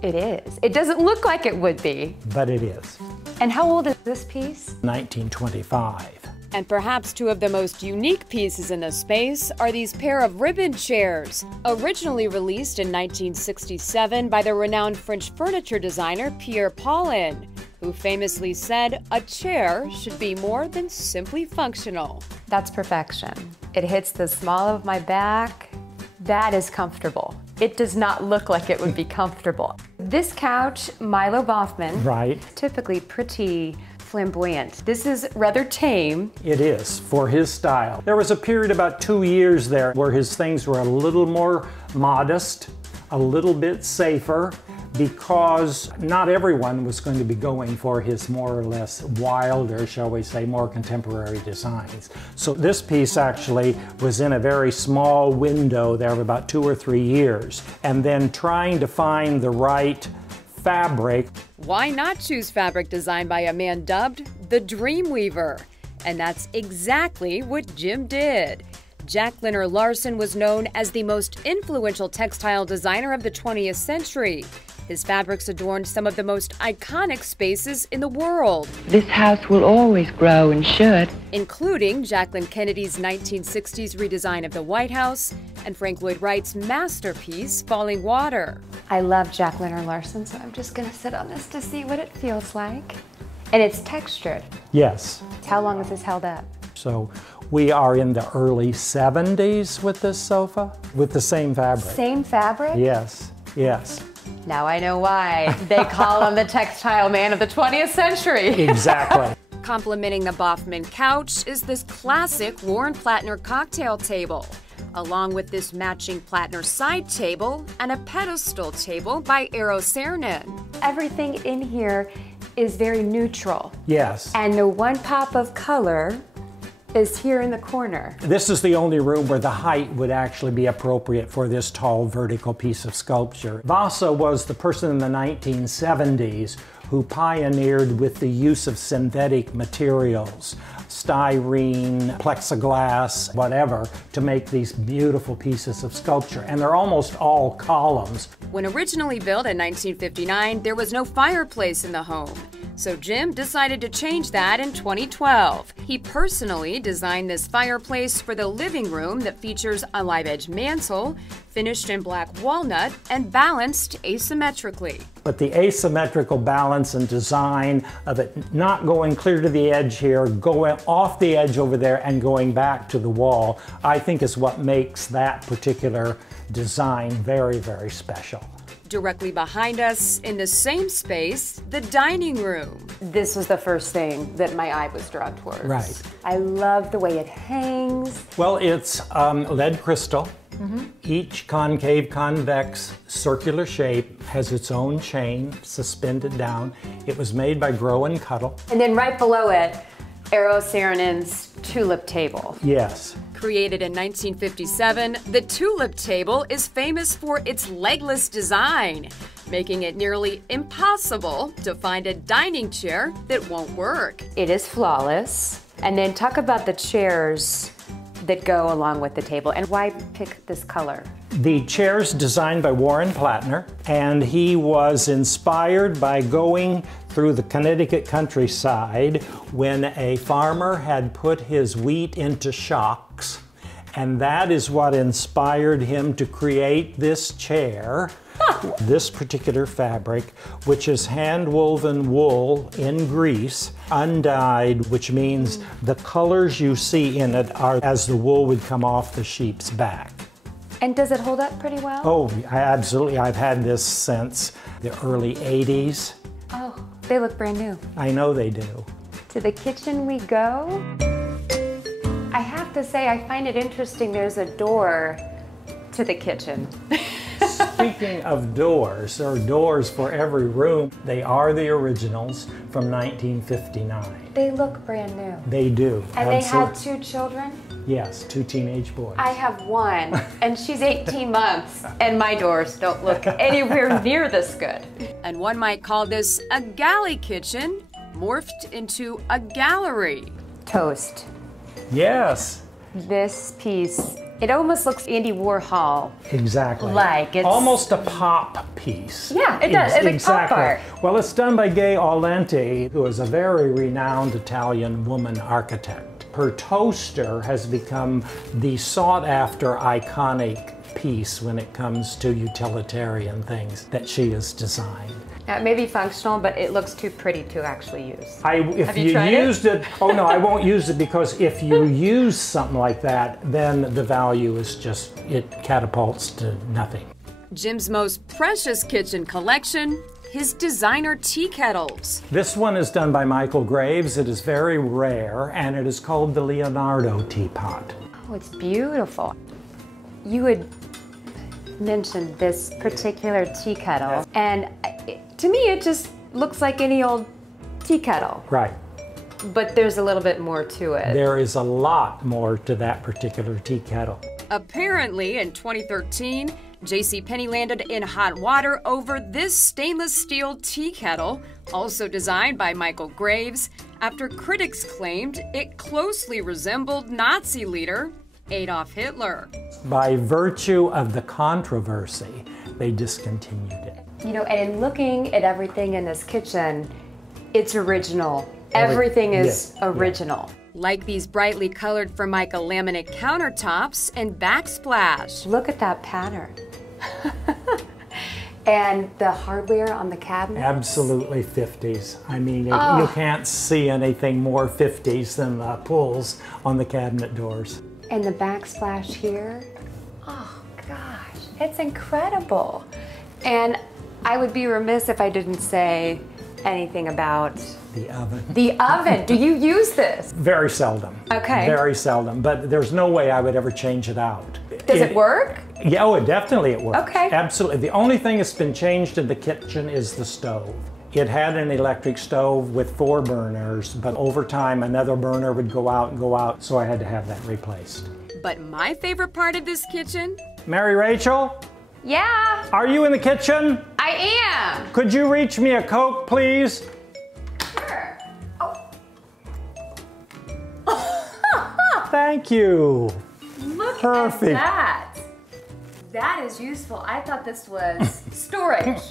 It is. It doesn't look like it would be. But it is. And how old is this piece? 1925. And perhaps two of the most unique pieces in the space are these pair of ribbon chairs, originally released in 1967 by the renowned French furniture designer Pierre Paulin, who famously said a chair should be more than simply functional. That's perfection. It hits the small of my back. That is comfortable. It does not look like it would be comfortable. This couch, Milo Boffman, right, typically pretty flamboyant. This is rather tame. It is, for his style. There was a period about 2 years there where his things were a little more modest, a little bit safer, because not everyone was going to be going for his more or less wilder, shall we say, more contemporary designs. So this piece actually was in a very small window there of about 2 or 3 years, and then trying to find the right fabric. Why not choose fabric designed by a man dubbed the Dreamweaver? And that's exactly what Jim did. Jack Linner Larson was known as the most influential textile designer of the 20th century. His fabrics adorned some of the most iconic spaces in the world. This house will always grow and should. Including Jacqueline Kennedy's 1960s redesign of the White House and Frank Lloyd Wright's masterpiece, Falling Water. I love Jack Linner Larson, so I'm just gonna sit on this to see what it feels like. And it's textured. Yes. How long has this held up? So we are in the early 70s with this sofa, with the same fabric. Same fabric? Yes, yes. Now I know why they call him the textile man of the 20th century. Exactly. Complementing the Boffman couch is this classic Warren Plattner cocktail table, along with this matching Plattner side table and a pedestal table by Eero Saarinen. Everything in here is very neutral. Yes. And the one pop of color is here in the corner. This is the only room where the height would actually be appropriate for this tall vertical piece of sculpture. Vasa was the person in the 1970s who pioneered with the use of synthetic materials, styrene, plexiglass, whatever, to make these beautiful pieces of sculpture. And they're almost all columns. When originally built in 1959, there was no fireplace in the home. So Jim decided to change that in 2012. He personally designed this fireplace for the living room that features a live edge mantle, finished in black walnut, and balanced asymmetrically. But the asymmetrical balance and design of it not going clear to the edge here, going off the edge over there and going back to the wall, I think is what makes that particular design very, very special. Directly behind us, in the same space, the dining room. This was the first thing that my eye was drawn towards. Right. I love the way it hangs. Well, it's lead crystal. Each concave, convex, circular shape has its own chain suspended down. It was made by Grow and Cuddle. And then right below it, Eero Saarinen's tulip table. Yes. Created in 1957, the tulip table is famous for its legless design, making it nearly impossible to find a dining chair that won't work. It is flawless. And then talk about the chairs that go along with the table, and why pick this color? The chair's designed by Warren Plattner, and he was inspired by going through the Connecticut countryside when a farmer had put his wheat into shocks, and that is what inspired him to create this chair. This particular fabric, which is hand-woven wool in Greece, undyed, which means the colors you see in it are as the wool would come off the sheep's back. And does it hold up pretty well? Oh, absolutely. I've had this since the early 80s. Oh, they look brand new. I know they do. To the kitchen we go. I have to say, I find it interesting there's a door to the kitchen. Speaking of doors, there are doors for every room. They are the originals from 1959. They look brand new. They do. And they had 2 children? Yes, 2 teenage boys. I have 1, and she's 18 months, and my doors don't look anywhere near this good. And one might call this a galley kitchen, morphed into a gallery. Toast. Yes. This piece, it almost looks Andy Warhol. Exactly. Like it's almost a pop piece. Yeah, it does. It's exactly. like pop art. Well, it's done by Gay Aulenti, who is a very renowned Italian woman architect. Her toaster has become the sought-after iconic piece when it comes to utilitarian things that she has designed. It may be functional, but it looks too pretty to actually use. If you used it, oh no, I won't use it, because if you use something like that, then the value is just, it catapults to nothing. Jim's most precious kitchen collection, his designer tea kettles. This one is done by Michael Graves. It is very rare, and it is called the Leonardo teapot. Oh, it's beautiful. You had mentioned this particular tea kettle, and to me it just looks like any old tea kettle. Right. But there's a little bit more to it. There is a lot more to that particular tea kettle. Apparently, in 2013, JCPenney landed in hot water over this stainless steel tea kettle, also designed by Michael Graves, after critics claimed it closely resembled Nazi leader Adolf Hitler. By virtue of the controversy, they discontinued it. You know, and in looking at everything in this kitchen, it's original. Everything is original. Yeah. Like these brightly colored Formica laminate countertops and backsplash. Look at that pattern. And the hardware on the cabinet. Absolutely 50s. I mean, you can't see anything more 50s than the pulls on the cabinet doors. And the backsplash here. Oh gosh, it's incredible. And I would be remiss if I didn't say anything about the oven. The oven. Do you use this? Very seldom. Okay. Very seldom, but there's no way I would ever change it out. Does it work? Yeah, oh, definitely it works. Okay. Absolutely. The only thing that's been changed in the kitchen is the stove. It had an electric stove with 4 burners, but over time another burner would go out, so I had to have that replaced. But my favorite part of this kitchen? Mary Rachel? Yeah? Are you in the kitchen? I am. Could you reach me a Coke, please? Sure. Oh. Thank you. Look Perfect. at that. that is useful. I thought this was storage.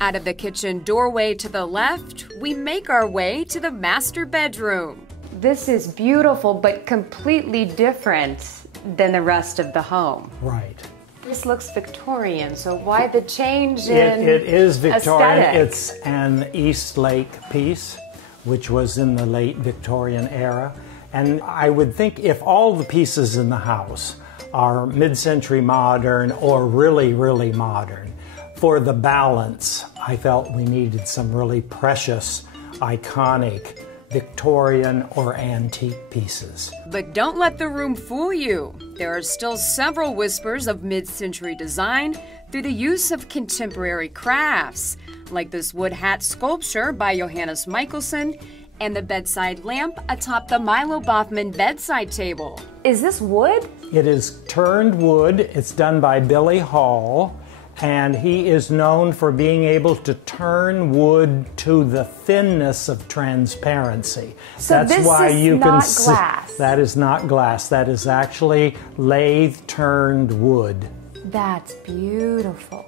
Out of the kitchen doorway to the left, we make our way to the master bedroom. This is beautiful, but completely different than the rest of the home. Right. This looks Victorian, so why the change in It is Victorian. aesthetic? It's an East Lake piece, which was in the late Victorian era. And I would think if all the pieces in the house are mid-century modern or really, really modern, for the balance, I felt we needed some really precious, iconic Victorian or antique pieces. But don't let the room fool you. There are still several whispers of mid-century design through the use of contemporary crafts, like this wood hat sculpture by Johannes Michelson and the bedside lamp atop the Milo Bothman bedside table. Is this wood? It is turned wood. It's done by Billy Hall, and he is known for being able to turn wood to the thinness of transparency. So That's this why is you not can see glass. that is not glass. That is actually lathe turned wood. That's beautiful.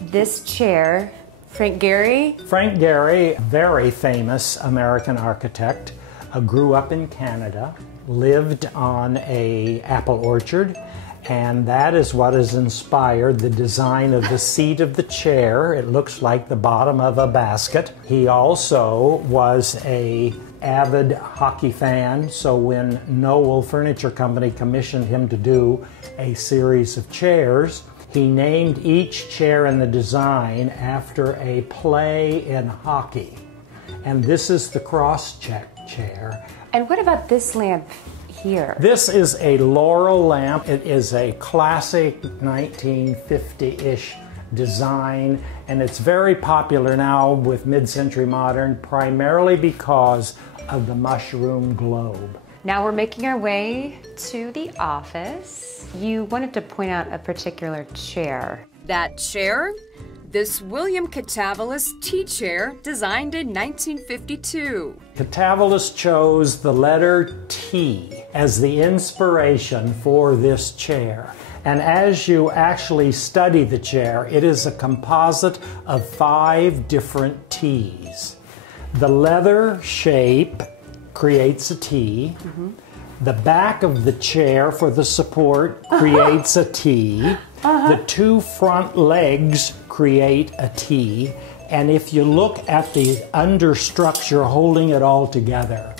This chair, Frank Gehry? Frank Gehry, very famous American architect, grew up in Canada, lived on an apple orchard, and that is what has inspired the design of the seat of the chair. It looks like the bottom of a basket. He also was an avid hockey fan, so when Knoll Furniture Company commissioned him to do a series of chairs, he named each chair in the design after a play in hockey. And this is the cross-check chair. And what about this lamp here? This is a Laurel lamp. It is a classic 1950-ish design, and it's very popular now with mid-century modern, primarily because of the mushroom globe. Now we're making our way to the office. You wanted to point out a particular chair. That chair? This William Catavalis tea chair designed in 1952. Catavalis chose the letter T as the inspiration for this chair. And as you actually study the chair, it is a composite of 5 different T's. The leather shape creates a T. The back of the chair for the support creates a T. The 2 front legs create a T. And if you look at the understructure holding it all together,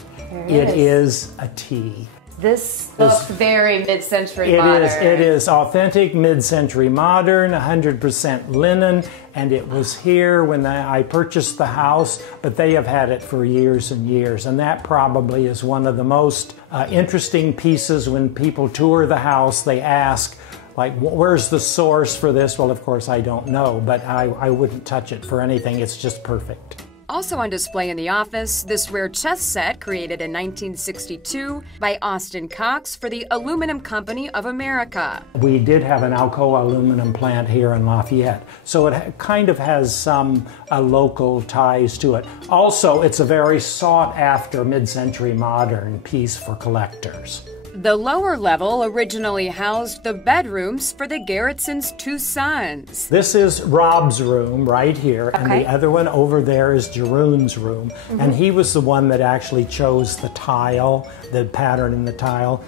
it is a T. This looks very mid-century modern. It is authentic mid-century modern, 100% linen, and it was here when I purchased the house, but they have had it for years and years, and that probably is one of the most interesting pieces. When people tour the house, they ask, like, where's the source for this? Well, of course, I don't know, but I wouldn't touch it for anything. It's just perfect. Also on display in the office, this rare chess set created in 1962 by Austin Cox for the Aluminum Company of America. We did have an Alcoa aluminum plant here in Lafayette, so it kind of has some local ties to it. Also, it's a very sought-after mid-century modern piece for collectors. The lower level originally housed the bedrooms for the Gerritsons' 2 sons. This is Rob's room right here, and the other one over there is Jeroen's room. And he was the one that actually chose the tile, the pattern in the tile.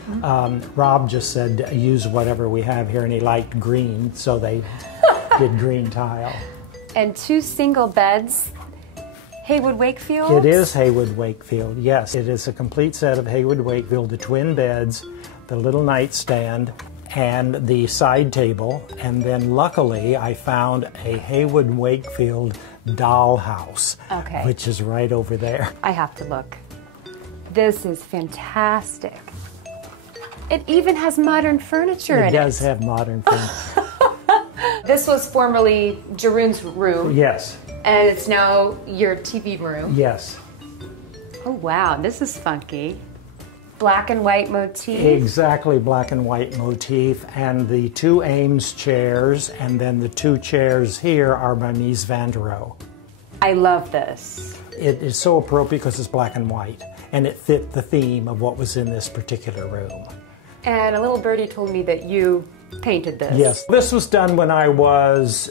Rob just said, use whatever we have here, and he liked green, so they did green tile. And 2 single beds. Haywood Wakefield? It is Haywood Wakefield, yes. It is a complete set of Haywood Wakefield, the twin beds, the little nightstand, and the side table. And then luckily I found a Haywood Wakefield dollhouse, which is right over there. I have to look. This is fantastic. It even has modern furniture in it. It does have modern furniture. This was formerly Jeroen's room. Yes. And it's now your TV room. Yes. Oh, wow, this is funky. Black and white motif. Exactly, black and white motif. And the 2 Ames chairs, and then the 2 chairs here are by Mies van der Rohe. I love this. It is so appropriate because it's black and white, and it fit the theme of what was in this particular room. And a little birdie told me that you painted this. Yes, this was done when I was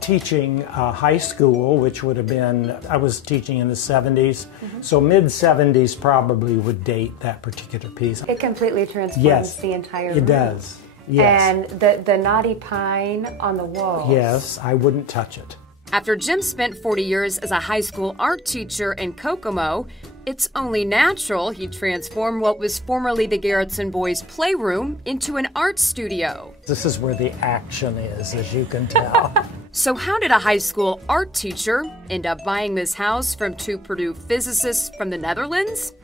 teaching high school, which would have been, I was teaching in the 70s, so mid-70s probably would date that particular piece. It completely transforms the entire room. It does, yes. And the knotty pine on the walls. Yes, I wouldn't touch it. After Jim spent 40 years as a high school art teacher in Kokomo, it's only natural he transformed what was formerly the Garretson Boys' playroom into an art studio. This is where the action is, as you can tell. So how did a high school art teacher end up buying this house from two Purdue physicists from the Netherlands?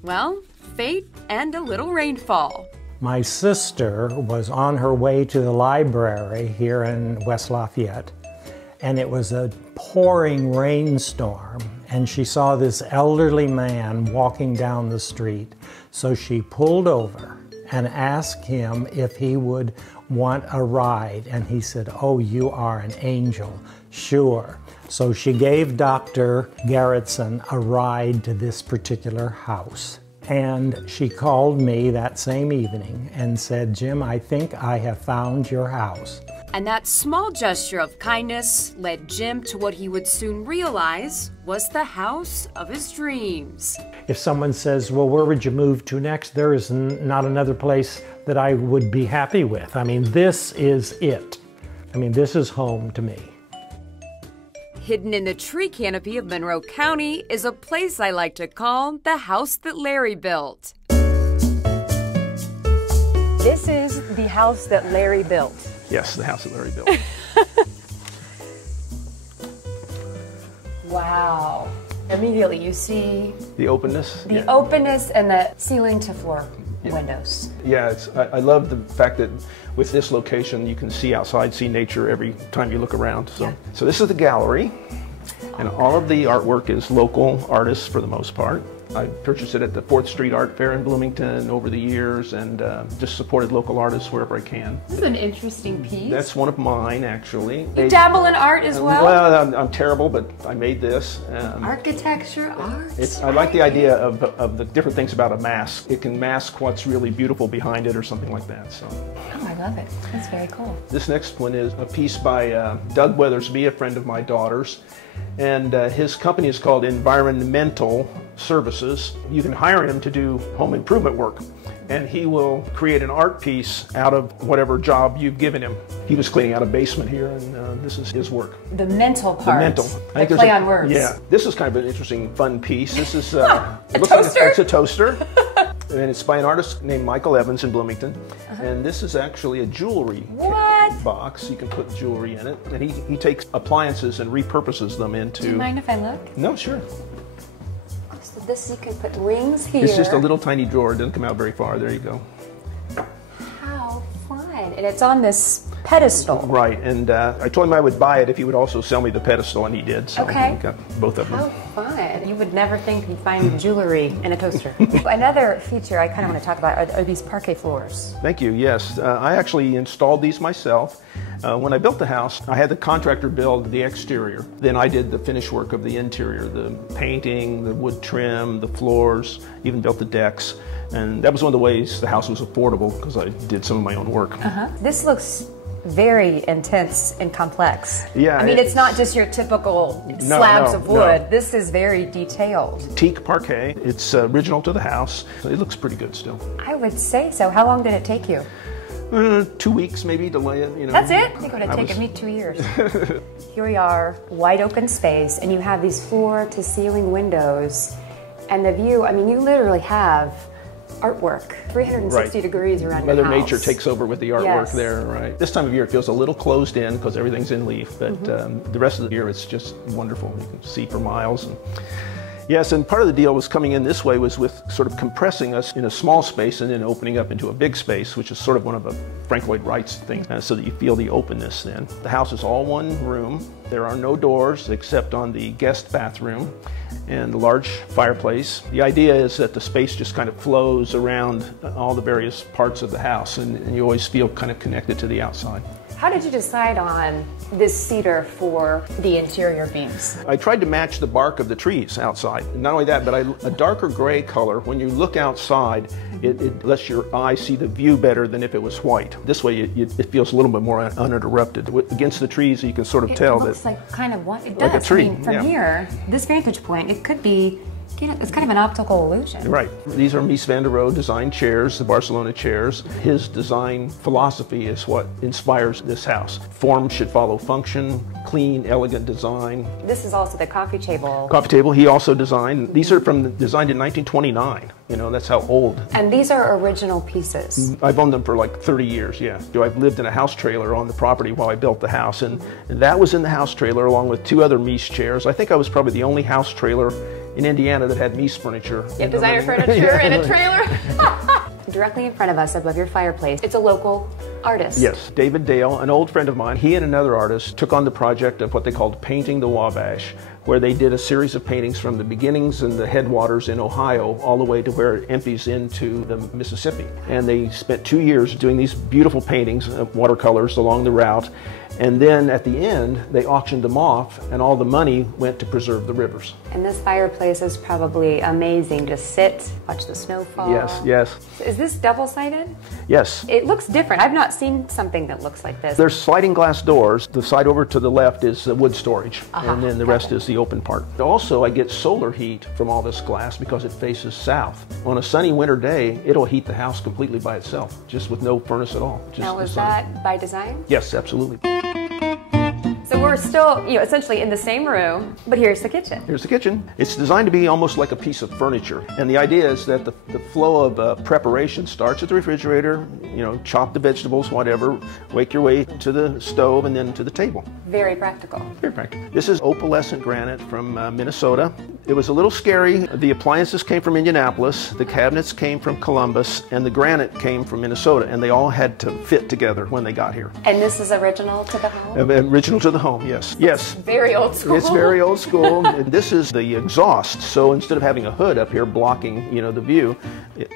Well, fate and a little rainfall. My sister was on her way to the library here in West Lafayette, and it was a pouring rainstorm, and she saw this elderly man walking down the street. So she pulled over and asked him if he would want a ride, and he said, "Oh, you are an angel, sure." So she gave Dr. Garretson a ride to this particular house. And she called me that same evening and said, "Jim, I think I have found your house." And that small gesture of kindness led Jim to what he would soon realize was the house of his dreams. If someone says, "Well, where would you move to next?" there is not another place that I would be happy with. I mean, this is it. I mean, this is home to me. Hidden in the tree canopy of Monroe County is a place I like to call the house that Larry built. This is the house that Larry built. Yes, the house that Larry built. Wow. Immediately you see The openness. the openness and the ceiling to floor windows. Yeah, I love the fact that with this location you can see outside, see nature every time you look around. So this is the gallery, and all of the artwork is local artists for the most part. I purchased it at the 4th Street Art Fair in Bloomington over the years, and just supported local artists wherever I can. This is an interesting piece. That's one of mine, actually. You dabble in art as well? Well, I'm terrible, but I made this. Architecture, art. I like the idea of the different things about a mask. It can mask what's really beautiful behind it or something like that. So. Oh, I love it. That's very cool. This next one is a piece by Doug Weathersby, a friend of my daughter's. And his company is called Environmental Services. You can hire him to do home improvement work, and he will create an art piece out of whatever job you've given him. He was cleaning out a basement here, and this is his work. The mental part. The mental. I think play on words. Yeah. This is kind of an interesting, fun piece. This is a toaster? It's a toaster. And it's by an artist named Michael Evans in Bloomington. And this is actually a jewelry box. You can put jewelry in it. And he takes appliances and repurposes them into... Do you mind if I look? No, sure. So this, you can put rings here. It's just a little tiny drawer. It doesn't come out very far. There you go. How fun. And it's on this pedestal. Right. And I told him I would buy it if he would also sell me the pedestal, and he did. So okay. we got both of them. How fun. You would never think you'd find jewelry in a toaster. Another feature I kind of want to talk about are these parquet floors. Thank you. Yes. I actually installed these myself. When I built the house, I had the contractor build the exterior. Then I did the finish work of the interior, the painting, the wood trim, the floors, even built the decks. And that was one of the ways the house was affordable, because I did some of my own work. This looks very intense and complex. Yeah. I mean, it's not just your typical slabs of wood. No. This is very detailed. Teak parquet. It's original to the house. It looks pretty good still. I would say so. How long did it take you? 2 weeks maybe to lay it. You know. That's it? I think it would have taken me 2 years. Here we are, wide open space, and you have these floor-to-ceiling windows, and the view. I mean, you literally have artwork 360 degrees around your house. Mother Nature takes over with the artwork there, right? This time of year it feels a little closed in because everything's in leaf, but the rest of the year it's just wonderful. You can see for miles. Yes, and part of the deal was coming in this way was with sort of compressing us in a small space and then opening up into a big space, which is sort of one of the Frank Lloyd Wright's things, so that you feel the openness then. The house is all one room. There are no doors except on the guest bathroom and the large fireplace. The idea is that the space just kind of flows around all the various parts of the house, and you always feel kind of connected to the outside. How did you decide on this cedar for the interior beams? I tried to match the bark of the trees outside. Not only that, but a darker gray color. When you look outside, it lets your eye see the view better than if it was white. This way, it feels a little bit more uninterrupted. Against the trees, you can sort of tell that. It looks like kind of what it does. Like a tree. I mean, from here, this vantage point, it could be. It's kind of an optical illusion. Right. These are Mies van der Rohe designed chairs, the Barcelona chairs. His design philosophy is what inspires this house. Form should follow function, clean, elegant design. This is also the coffee table. Coffee table he also designed. These are designed in 1929. You know, that's how old. And these are original pieces. I've owned them for like 30 years, yeah. I've lived in a house trailer on the property while I built the house, and that was in the house trailer along with 2 other Mies chairs. I think I was probably the only house trailer in Indiana that had Mies furniture. You have designer furniture in a trailer? Directly in front of us, above your fireplace, it's a local artist. Yes, David Dale, an old friend of mine. He and another artist took on the project of what they called Painting the Wabash, where they did a series of paintings from the beginnings and the headwaters in Ohio all the way to where it empties into the Mississippi. And they spent 2 years doing these beautiful paintings of watercolors along the route. And then at the end, they auctioned them off, and all the money went to preserve the rivers. And this fireplace is probably amazing to sit, watch the snowfall. Yes, yes. Is this double-sided? Yes. It looks different. I've not seen something that looks like this. There's sliding glass doors. The side over to the left is the wood storage, and then the rest is the open part. Also, I get solar heat from all this glass because it faces south. On a sunny winter day, it'll heat the house completely by itself, just with no furnace at all. Just now, was that by design? Yes, absolutely. So we're still, essentially in the same room, but here's the kitchen. Here's the kitchen. It's designed to be almost like a piece of furniture. And the idea is that the flow of preparation starts at the refrigerator, chop the vegetables, whatever, wake your way to the stove and then to the table. Very practical. Very practical. This is opalescent granite from Minnesota. It was a little scary. The appliances came from Indianapolis, the cabinets came from Columbus, and the granite came from Minnesota, and they all had to fit together when they got here. And this is original to the home? Original to the home, yes. Yes. Very old school. It's very old school. This is the exhaust, so instead of having a hood up here blocking, the view,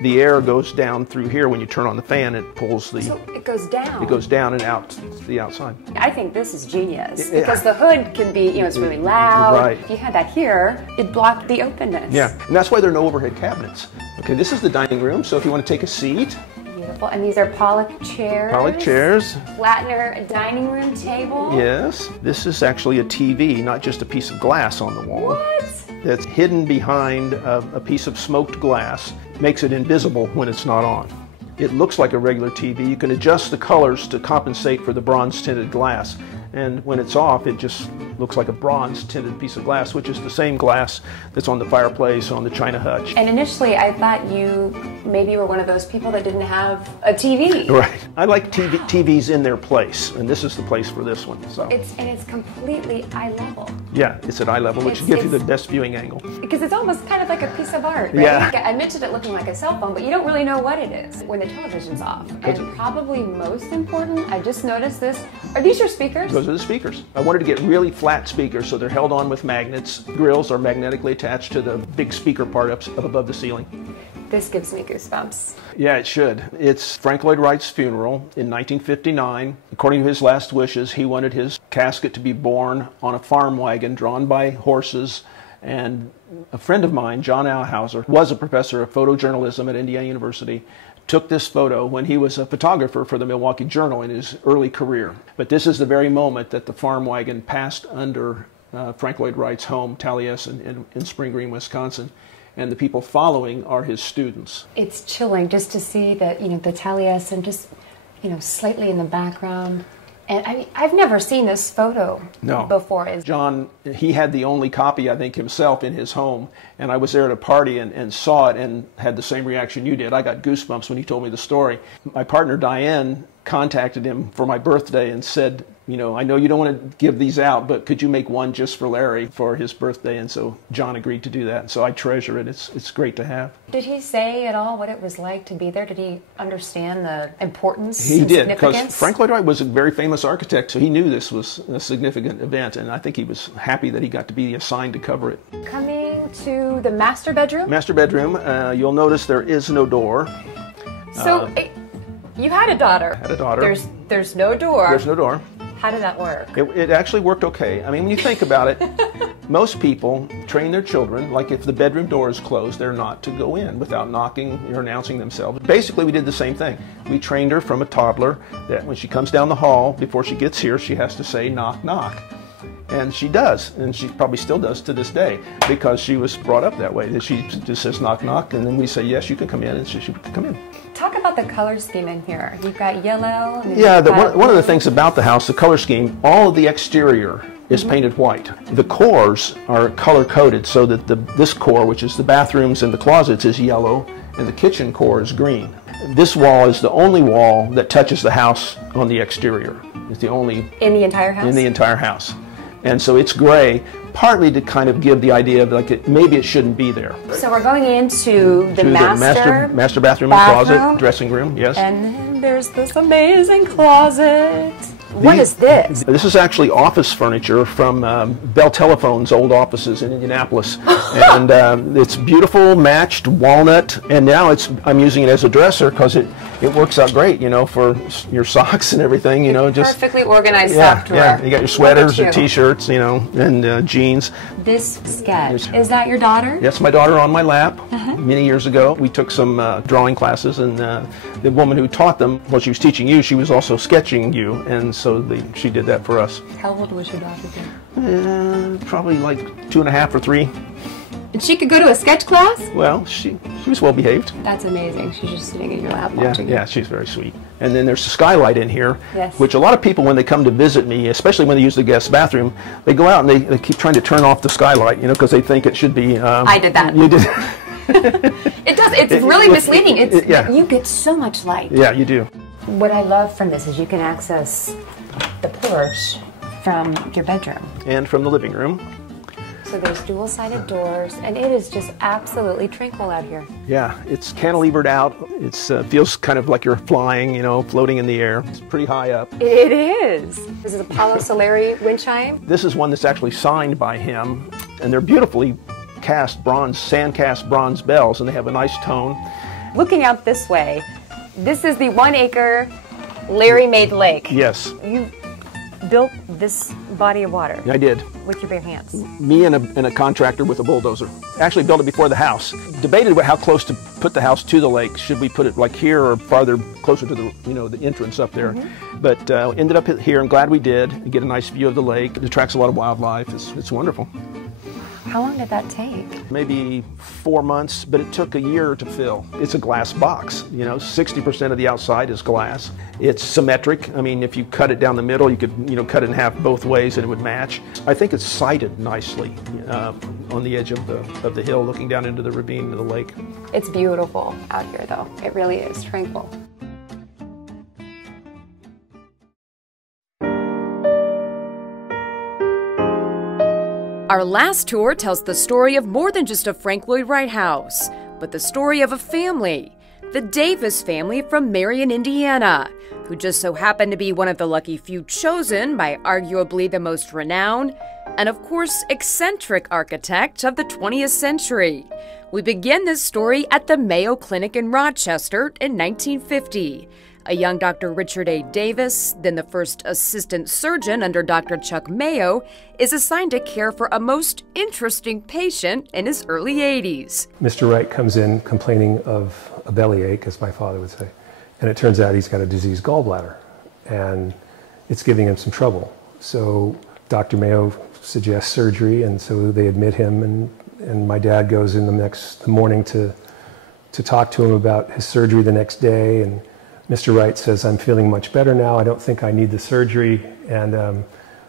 the air goes down through here. When you turn on the fan, it pulls the... So it goes down. It goes down and out to the outside. I think this is genius, because the hood can be, it's really loud. Right. If you had that here, it blocked the openness. Yeah, and that's why there are no overhead cabinets. Okay, this is the dining room, so if you want to take a seat... Beautiful. And these are Pollock chairs. Pollock chairs. Flatner dining room table. Yes. This is actually a TV, not just a piece of glass on the wall. What? That's hidden behind a piece of smoked glass. Makes it invisible when it's not on. It looks like a regular TV. You can adjust the colors to compensate for the bronze tinted glass. And when it's off, it just looks like a bronze tinted piece of glass, which is the same glass that's on the fireplace, on the china hutch. And initially, I thought you maybe were one of those people that didn't have a TV. Right. I like TVs in their place, and this is the place for this one. So. It's completely eye level. Yeah, it's at eye level, which gives you the best viewing angle. Because it's almost kind of like a piece of art, right? Yeah. I mentioned it looking like a cell phone, but you don't really know what it is when the television's off. And probably most important, I just noticed this, are these your speakers? Those are the speakers. I wanted to get really flat speakers, so they're held on with magnets. Grills are magnetically attached to the big speaker part up above the ceiling. This gives me goosebumps. Yeah, it should. It's Frank Lloyd Wright's funeral in 1959. According to his last wishes, he wanted his casket to be borne on a farm wagon drawn by horses. And a friend of mine, John Auhauser, was a professor of photojournalism at Indiana University, took this photo when he was a photographer for the Milwaukee Journal in his early career. But this is the very moment that the farm wagon passed under Frank Lloyd Wright's home, Taliesin, in Spring Green, Wisconsin. And the people following are his students. It's chilling just to see that, the Taliesin just, slightly in the background. And I've never seen this photo before. John, he had the only copy, I think, himself in his home. And I was there at a party and saw it and had the same reaction you did. I got goosebumps when he told me the story. My partner, Diane, contacted him for my birthday and said, I know you don't want to give these out, but could you make one just for Larry for his birthday? And so John agreed to do that. So I treasure it. It's great to have. Did he say at all what it was like to be there? Did he understand the importance and significance? He did, because Frank Lloyd Wright was a very famous architect, so he knew this was a significant event, and I think he was happy that he got to be assigned to cover it. Coming to the master bedroom? Master bedroom. You'll notice there is no door. So... You had a daughter. I had a daughter. There's no door. There's no door. How did that work? It actually worked okay. I mean, when you think about it, most people train their children, like if the bedroom door is closed, they're not to go in without knocking or announcing themselves. Basically, we did the same thing. We trained her from a toddler that when she comes down the hall, before she gets here, she has to say knock, knock. And she does, and she probably still does to this day, because she was brought up that way. She just says knock, knock, and then we say, yes, you can come in, and she can come in. Talk about the color scheme in here. You've got yellow. Yeah, one of the things about the house, the color scheme, all of the exterior is painted white. The cores are color coded so that this core, which is the bathrooms and the closets, is yellow, and the kitchen core is green. This wall is the only wall that touches the house on the exterior. It's the only... In the entire house? In the entire house. And so it's gray, partly to kind of give the idea of like maybe it shouldn't be there. So we're going into the master bathroom and closet, dressing room, yes. And then there's this amazing closet. What is this? This is actually office furniture from Bell Telephone's old offices in Indianapolis. And it's beautiful, matched walnut, and now I'm using it as a dresser because it works out great, you know, for your socks and everything, you know. Just perfectly organized sock drawer. Yeah, you got your sweaters and t-shirts, you know, and jeans. This sketch, is that your daughter? That's my daughter on my lap. Many years ago, we took some drawing classes, and the woman who taught them, while she was teaching you, she was also sketching you, and so she did that for us. How old was your daughter then? Probably like 2.5 or 3. And she could go to a sketch class? Well, she was well behaved. That's amazing. She's just sitting in your lap watching you. Yeah, she's very sweet. And then there's a skylight in here, yes, which a lot of people, when they come to visit me, especially when they use the guest bathroom, they go out and they keep trying to turn off the skylight, you know, because they think it should be... I did that. You did. It does. It's really misleading. You get so much light. Yeah, you do. What I love from this is you can access the porch from your bedroom. And from the living room. So there's dual-sided doors, and it is just absolutely tranquil out here. Yeah, it's cantilevered out. It feels kind of like you're flying, you know, floating in the air. It's pretty high up. It is. This is a Paolo Soleri wind chime. This is one that's actually signed by him, and they're beautifully cast bronze, sand-cast bronze bells, and they have a nice tone. Looking out this way, this is the 1-acre Larry-made lake. Yes. You built this body of water. I did. With your bare hands. Me and a contractor with a bulldozer. Actually built it before the house. Debated how close to put the house to the lake. Should we put it like here or farther, closer to the, you know, the entrance up there? But ended up here. I'm glad we did. You get a nice view of the lake. It attracts a lot of wildlife. It's wonderful. How long did that take? Maybe 4 months, but it took a year to fill. It's a glass box, you know, 60% of the outside is glass. It's symmetric. I mean, if you cut it down the middle, you could, you know, cut it in half both ways and it would match. I think it's sited nicely on the edge of the hill looking down into the ravine of the lake. It's beautiful out here though. It really is tranquil. Our last tour tells the story of more than just a Frank Lloyd Wright house, but the story of a family, the Davis family from Marion, Indiana, who just so happened to be one of the lucky few chosen by arguably the most renowned and, of course, eccentric architect of the 20th century. We begin this story at the Mayo Clinic in Rochester in 1950. A young Dr. Richard A. Davis, then the first assistant surgeon under Dr. Chuck Mayo, is assigned to care for a most interesting patient in his early 80s. Mr. Wright comes in complaining of a bellyache, as my father would say, and it turns out he's got a diseased gallbladder, and it's giving him some trouble. So Dr. Mayo suggests surgery, and so they admit him, and my dad goes in the morning to talk to him about his surgery the next day, and Mr. Wright says, "I'm feeling much better now. I don't think I need the surgery. And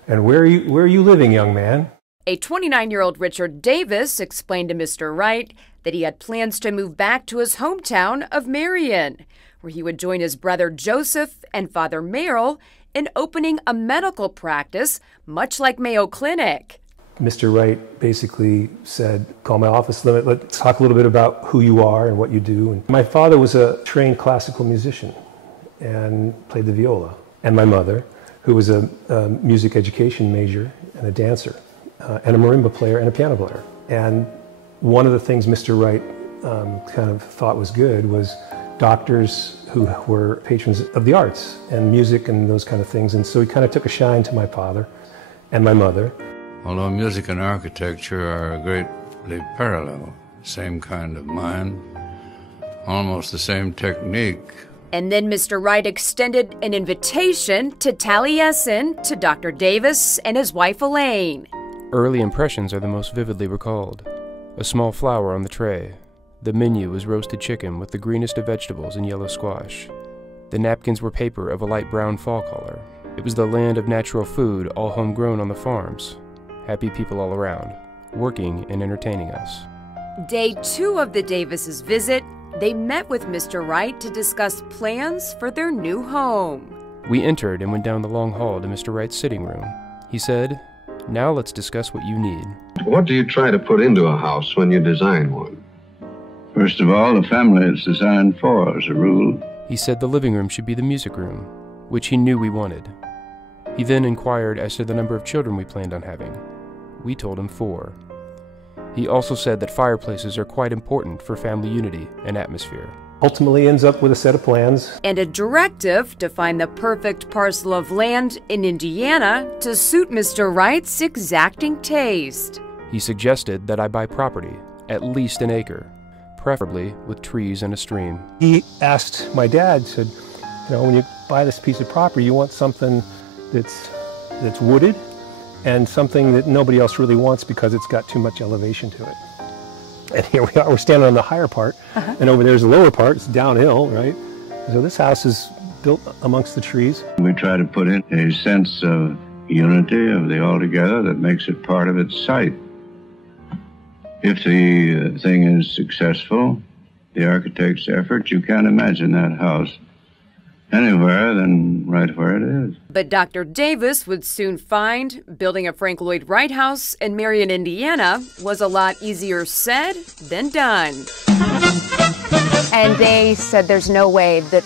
where are you living, young man?" A 29-year-old Richard Davis explained to Mr. Wright that he had plans to move back to his hometown of Marion, where he would join his brother Joseph and Father Merrill in opening a medical practice, much like Mayo Clinic. Mr. Wright basically said, "Call my office, let's talk a little bit about who you are and what you do." And my father was a trained classical musician and played the viola. And my mother, who was a music education major and a dancer, and a marimba player and a piano player. And one of the things Mr. Wright kind of thought was good was, doctors who were patrons of the arts and music and those kind of things. And so he kind of took a shine to my father and my mother. Although music and architecture are greatly parallel, same kind of mind, almost the same technique. And then Mr. Wright extended an invitation to Taliesin to Dr. Davis and his wife Elaine. Early impressions are the most vividly recalled. A small flower on the tray. The menu was roasted chicken with the greenest of vegetables and yellow squash. The napkins were paper of a light brown fall color. It was the land of natural food, all homegrown on the farms. Happy people all around, working and entertaining us. Day 2 of the Davises' visit, they met with Mr. Wright to discuss plans for their new home. We entered and went down the long hall to Mr. Wright's sitting room. He said, "Now let's discuss what you need." What do you try to put into a house when you design one? First of all, the family it's designed for, as a rule. He said the living room should be the music room, which he knew we wanted. He then inquired as to the number of children we planned on having. We told him 4. He also said that fireplaces are quite important for family unity and atmosphere. Ultimately ends up with a set of plans. And a directive to find the perfect parcel of land in Indiana to suit Mr. Wright's exacting taste. He suggested that I buy property, at least an acre, preferably with trees and a stream. He asked my dad, said, when you buy this piece of property, you want something that's wooded and something that nobody else really wants because it's got too much elevation to it. And here we are, we're standing on the higher part, and over there's the lower part, it's downhill, right? So this house is built amongst the trees. We try to put in a sense of unity of the altogether that makes it part of its site. If the thing is successful, the architect's effort, you can't imagine that house anywhere than right where it is. But Dr. Davis would soon find building a Frank Lloyd Wright house in Marion, Indiana was a lot easier said than done. And they said there's no way that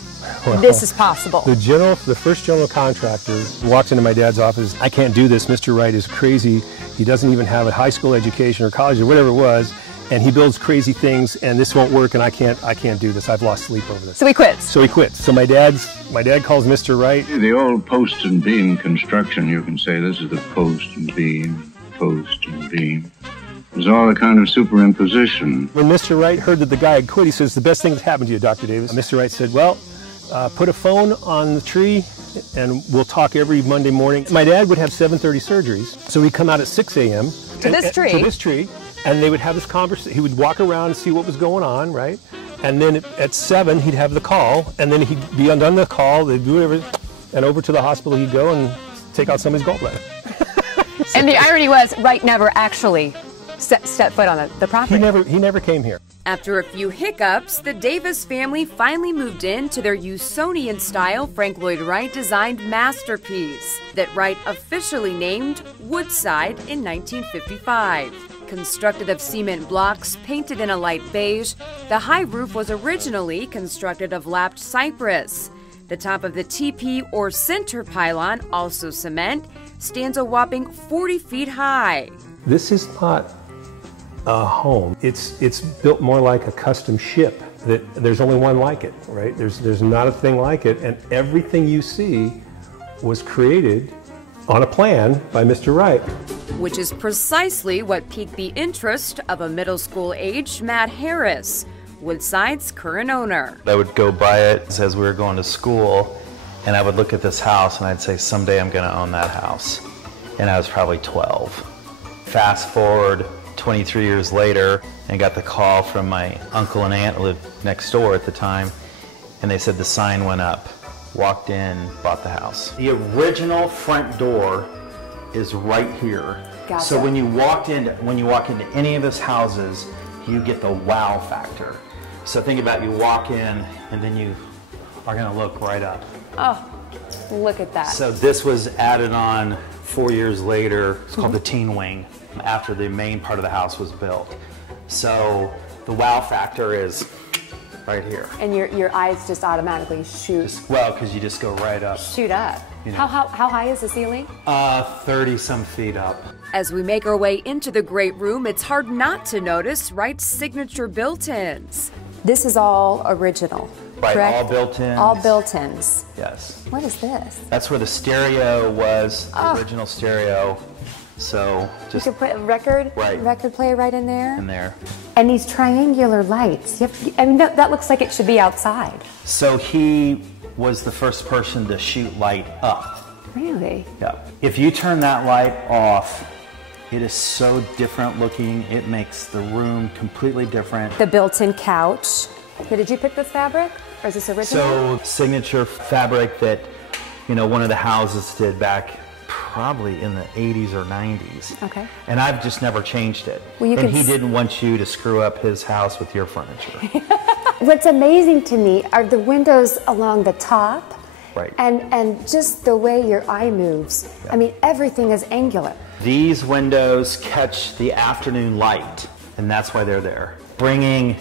this is possible. The first general contractor walked into my dad's office. "I can't do this. Mr. Wright is crazy. He doesn't even have a high school education or college or whatever it was. And he builds crazy things, and this won't work, and I can't do this. I've lost sleep over this." So he quits. So my dad calls Mr. Wright. The old post and beam construction, you can say this is the post and beam. It was all a kind of superimposition. When Mr. Wright heard that the guy had quit, he says, "The best thing that's happened to you, Dr. Davis." Mr. Wright said, "Well, put a phone on the tree, and we'll talk every Monday morning." My dad would have 7:30 surgeries, so he'd come out at 6 a.m. To this tree. And they would have this conversation. He would walk around and see what was going on, right? And then at 7, he'd have the call, and then he'd be undone the call, they'd do whatever, and over to the hospital he'd go and take out somebody's gallbladder. And the irony was, Wright never actually set foot on the property. He never came here. After a few hiccups, the Davis family finally moved into their Usonian-style Frank Lloyd Wright designed masterpiece that Wright officially named Woodside in 1955. Constructed of cement blocks painted in a light beige, the high roof was originally constructed of lapped cypress. The top of the teepee or center pylon, also cement, stands a whopping 40 feet high. This is not a home. It's built more like a custom ship. There's only one like it, right? There's not a thing like it, and everything you see was created on a plan by Mr. Wright. Which is precisely what piqued the interest of a middle school-aged Matt Harris, Woodside's current owner. I would go by it as we were going to school, and I would look at this house and I'd say, someday I'm going to own that house. And I was probably 12. Fast forward 23 years later, and got the call from my uncle and aunt who lived next door at the time, and they said the sign went up. Walked in, bought the house. The original front door is right here. Gotcha. So when you walk into any of his houses, you get the wow factor. So think about you walk in and then you are going to look right up. Oh, look at that. So this was added on 4 years later. It's called the teen wing after the main part of the house was built. So the wow factor is right here. And your eyes just automatically shoot. Well, because you just go right up. Shoot up. You know. How high is the ceiling? 30 some feet up. As we make our way into the great room, it's hard not to notice Wright's signature built-ins. This is all original. Right, correct? all built-ins. All built-ins. Yes. What is this? That's where the stereo was, the original stereo. So just You could put a record player right in there. And these triangular lights. I mean, that looks like it should be outside. So he was the first person to shoot light up. Really? Yeah. If you turn that light off, it is so different looking. It makes the room completely different. The built-in couch. So did you pick this fabric, or is this original? So signature fabric that, you know, one of the houses did back probably in the 80s or 90s. Okay. And I've just never changed it. Well, and he didn't want you to screw up his house with your furniture. What's amazing to me are the windows along the top. Right. And just the way your eye moves. I mean, everything is angular. These windows catch the afternoon light, and that's why they're there. Bringing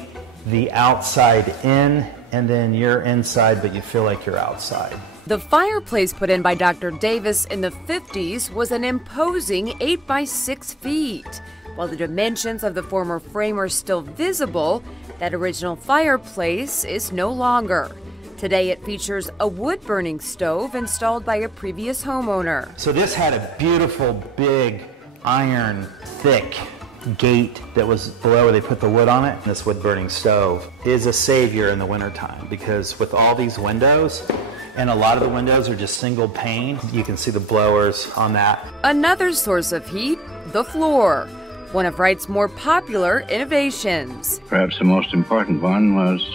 the outside in, and then you're inside, but you feel like you're outside. The fireplace put in by Dr. Davis in the 50s was an imposing 8 by 6 feet. While the dimensions of the former frame are still visible, that original fireplace is no longer. Today it features a wood-burning stove installed by a previous homeowner. So this had a beautiful, big, iron, thick gate that was below where they put the wood on it. This wood-burning stove is a savior in the wintertime because with all these windows, and a lot of the windows are just single pane, you can see the blowers on that. Another source of heat, the floor. One of Wright's more popular innovations. Perhaps the most important one was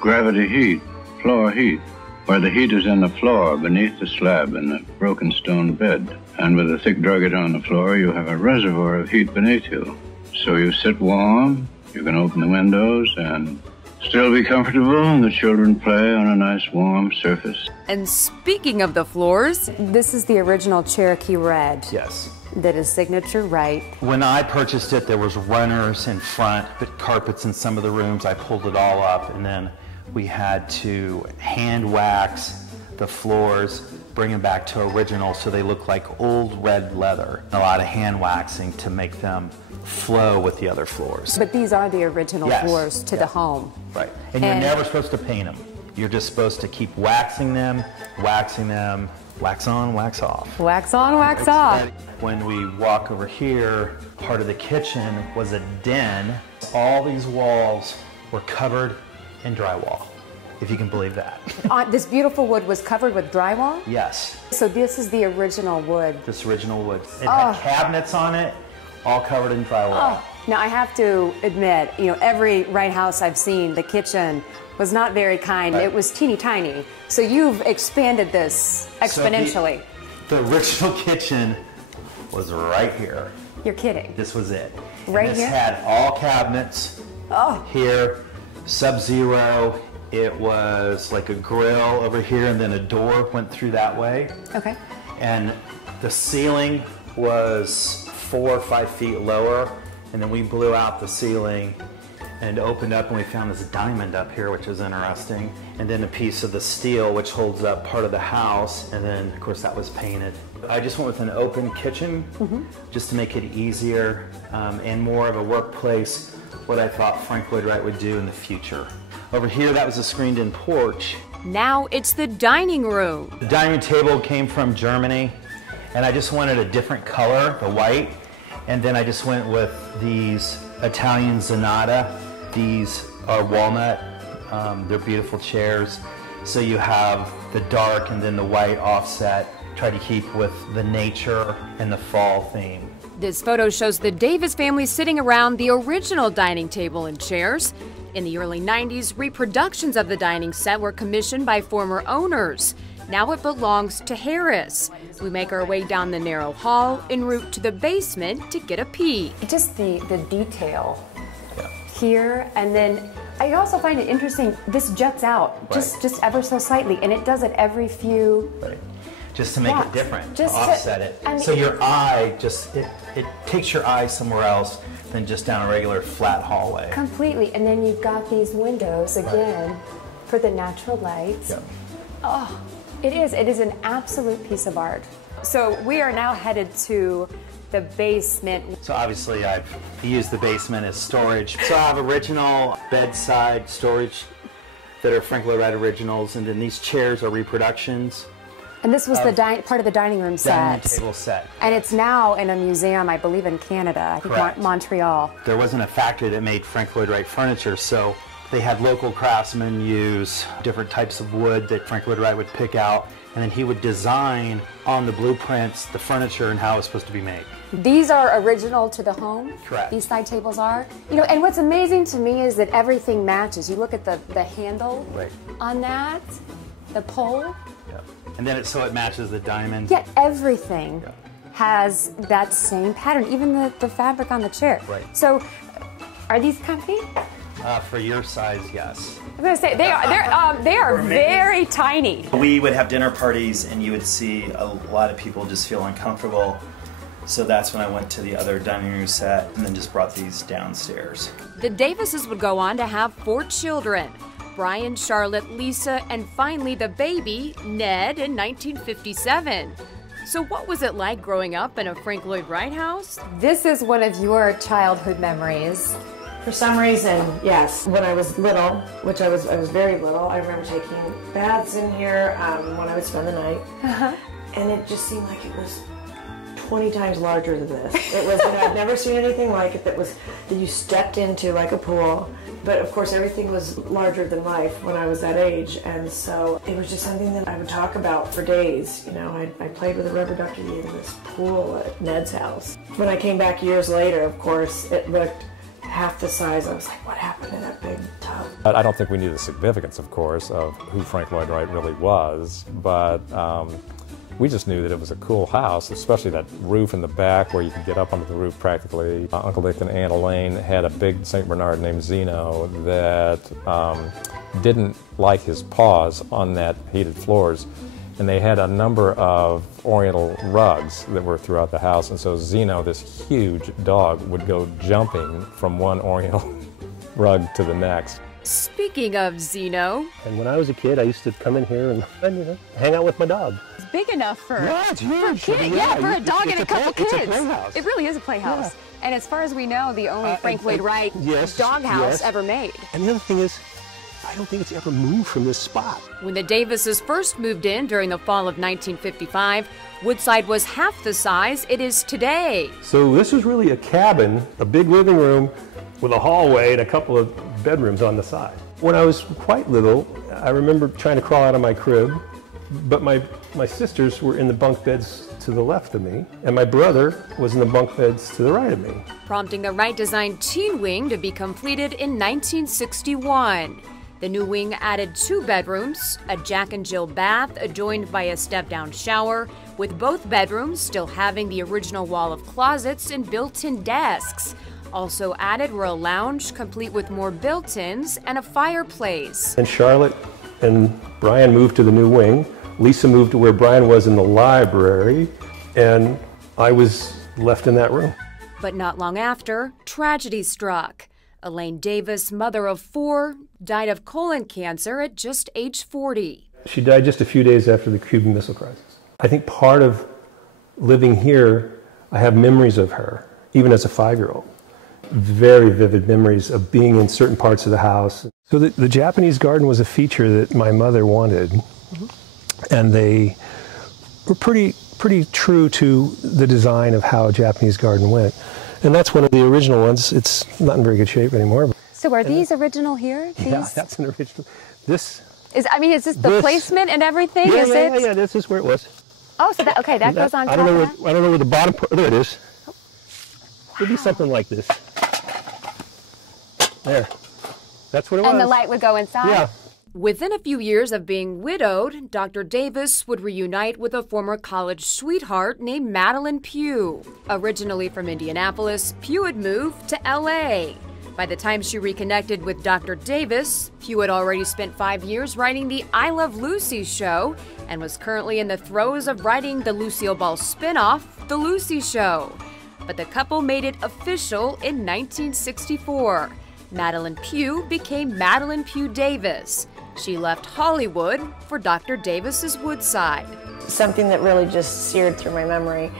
gravity heat, floor heat, where the heat is in the floor beneath the slab in the broken stone bed. And with a thick drugget on the floor, you have a reservoir of heat beneath you. So you sit warm, you can open the windows and still be comfortable, and the children play on a nice warm surface. And speaking of the floors, this is the original Cherokee Red. Yes. That is signature Wright. When I purchased it, there was runners in front, but carpets in some of the rooms. I pulled it all up, and then we had to hand wax the floors, bring them back to original so they look like old red leather. A lot of hand waxing to make them flow with the other floors. But these are the original floors to the home. Right. And you're never supposed to paint them. You're just supposed to keep waxing them, wax on, wax off. Wax on, wax off. When we walk over here, part of the kitchen was a den. All these walls were covered in drywall, if you can believe that. This beautiful wood was covered with drywall? Yes. So this is the original wood. This original wood. It had cabinets on it, all covered in drywall. Now I have to admit, you know, every Wright house I've seen, the kitchen was not very kind. It was teeny tiny. So you've expanded this exponentially. So the original kitchen was right here. You're kidding. This was it. Right and here? This had all cabinets here, Sub-Zero. It was like a grill over here, and then a door went through that way. Okay. And the ceiling was 4 or 5 feet lower, and then we blew out the ceiling and opened up, and we found this diamond up here, which is interesting, and then a piece of the steel which holds up part of the house, and then of course that was painted. I just went with an open kitchen just to make it easier and more of a workplace, what I thought Frank Lloyd Wright would do in the future. Over here, that was a screened-in porch. Now it's the dining room. The dining table came from Germany, and I just wanted a different color, the white, and then I just went with these Italian Zanata. These are walnut. They're beautiful chairs. So you have the dark and then the white offset. Try to keep with the nature and the fall theme. This photo shows the Davis family sitting around the original dining table and chairs. In the early 90s, reproductions of the dining set were commissioned by former owners. Now it belongs to Harris. We make our way down the narrow hall en route to the basement to get a peek. Just the detail here, and then I also find it interesting, this juts out just ever so slightly, and it does it every few... Just to make it different, to offset it. So your eye just, it takes your eye somewhere else than just down a regular flat hallway. Completely, and then you've got these windows again for the natural lights. Oh, it is an absolute piece of art. So we are now headed to the basement. So obviously I've used the basement as storage. So I have original bedside storage that are Frank Lloyd Wright originals, and then these chairs are reproductions. And this was the part of the dining room set. Dining table set. And it's now in a museum, I believe, in Canada. I think Montreal. There wasn't a factory that made Frank Lloyd Wright furniture, so they had local craftsmen use different types of wood that Frank Lloyd Wright would pick out, and then he would design on the blueprints the furniture and how it was supposed to be made. These are original to the home? Correct. These side tables are? You know, and what's amazing to me is that everything matches. You look at the handle on that, the pole. And then so it matches the diamond. Yet everything has that same pattern, even the fabric on the chair. Right. So, are these comfy? For your size, yes. I'm gonna say they are very tiny. We would have dinner parties, and you would see a lot of people just feel uncomfortable. So that's when I went to the other dining room set, and then just brought these downstairs. The Davises would go on to have 4 children. Brian, Charlotte, Lisa, and finally the baby, Ned, in 1957. So what was it like growing up in a Frank Lloyd Wright house? This is one of your childhood memories. For some reason, yes. When I was little, which I was very little, I remember taking baths in here when I would spend the night. And it just seemed like it was 20 times larger than this. It was, I'd never seen anything like it that you stepped into like a pool. But of course, everything was larger than life when I was that age, and so it was just something that I would talk about for days. You know, I played with a rubber ducky in this pool at Ned's house. When I came back years later, of course, it looked half the size. I was like, what happened to that big tub? I don't think we knew the significance, of course, of who Frank Lloyd Wright really was, but we just knew that it was a cool house, especially that roof in the back where you could get up onto the roof practically. Uncle Dick and Aunt Elaine had a big St. Bernard named Zeno that didn't like his paws on that heated floors. And they had a number of oriental rugs that were throughout the house. And so Zeno, this huge dog, would go jumping from one oriental rug to the next. Speaking of Zeno. And when I was a kid, I used to come in here and hang out with my dog. It's big enough for it's huge. For a kid, for a dog and a couple kids. It's a playhouse. It really is a playhouse. Yeah. And as far as we know, the only Frank Lloyd Wright doghouse ever made. And the other thing is, I don't think it's ever moved from this spot. When the Davises first moved in during the fall of 1955, Woodside was half the size it is today. So this was really a cabin, a big living room with a hallway and a couple of bedrooms on the side. When I was quite little, I remember trying to crawl out of my crib, but my sisters were in the bunk beds to the left of me, and my brother was in the bunk beds to the right of me. Prompting the Wright-designed teen wing to be completed in 1961. The new wing added 2 bedrooms, a Jack and Jill bath adjoined by a step-down shower, with both bedrooms still having the original wall of closets and built-in desks. Also added were a lounge complete with more built-ins and a fireplace. And Charlotte and Brian moved to the new wing. Lisa moved to where Brian was in the library, and I was left in that room. But not long after, tragedy struck. Elaine Davis, mother of 4, died of colon cancer at just age 40. She died just a few days after the Cuban Missile Crisis. I think part of living here, I have memories of her, even as a 5-year-old. Very vivid memories of being in certain parts of the house. So the Japanese garden was a feature that my mother wanted, and they were pretty true to the design of how a Japanese garden went. And that's one of the original ones. It's not in very good shape anymore. So are these original here? Yeah, that's an original. Is this the placement and everything? Yeah, this is where it was. Oh, so that goes on top of that? I don't know where the bottom part, there it is. It'd be something like this. There. That's what it was. And the light would go inside? Yeah. Within a few years of being widowed, Dr. Davis would reunite with a former college sweetheart named Madeline Pugh. Originally from Indianapolis, Pugh had moved to L.A. By the time she reconnected with Dr. Davis, Pugh had already spent 5 years writing the I Love Lucy show and was currently in the throes of writing the Lucille Ball spin-off, The Lucy Show. But the couple made it official in 1964. Madeline Pugh became Madeline Pugh Davis. She left Hollywood for Dr. Davis's Woodside. Something that really just seared through my memory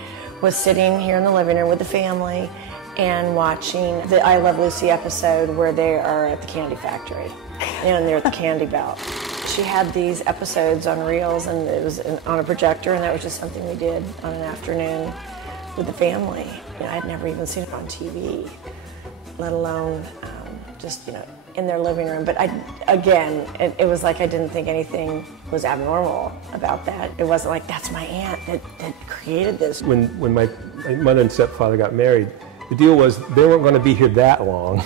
was sitting here in the living room with the family and watching the I Love Lucy episode where they are at the candy factory. and they're at the Candy Belt. She had these episodes on reels, and it was on a projector, and that was just something we did on an afternoon with the family. You know, I had never even seen it on TV, let alone just, you know, in their living room. But it was like I didn't think anything was abnormal about that. It wasn't like, that's my aunt that created this. When my mother and stepfather got married, the deal was they weren't going to be here that long.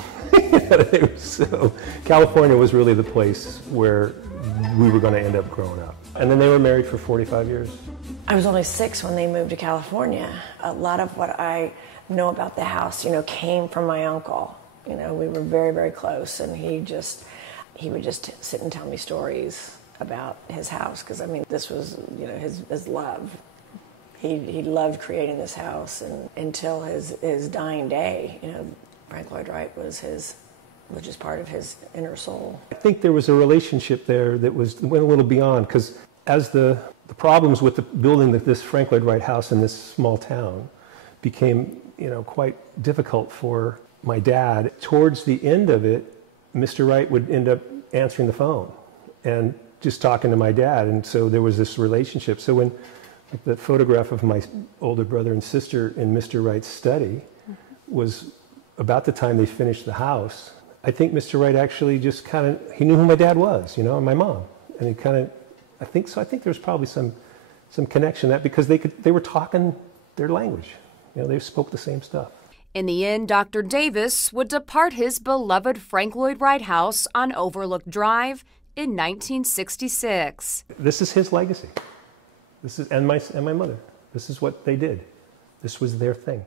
So California was really the place where we were going to end up growing up. And then they were married for 45 years. I was only 6 when they moved to California. A lot of what I know about the house, you know, came from my uncle. You know, we were very, very close, and he would just sit and tell me stories about his house, because I mean, this was, you know, his love. He loved creating this house, and until his dying day, you know, Frank Lloyd Wright was just part of his inner soul. I think there was a relationship there that went a little beyond, because as the problems with the building this Frank Lloyd Wright house in this small town became, you know, quite difficult for my dad, towards the end of it, Mr. Wright would end up answering the phone and just talking to my dad, and so there was this relationship. So when the photograph of my older brother and sister in Mr. Wright's study was about the time they finished the house, I think Mr. Wright actually just kind of, he knew who my dad was, you know, and my mom, and he kind of, I think there was probably some connection that, because they were talking their language, you know, they spoke the same stuff. In the end, Dr. Davis would depart his beloved Frank Lloyd Wright house on Overlook Drive in 1966. This is his legacy. And my mother. This is what they did. This was their thing.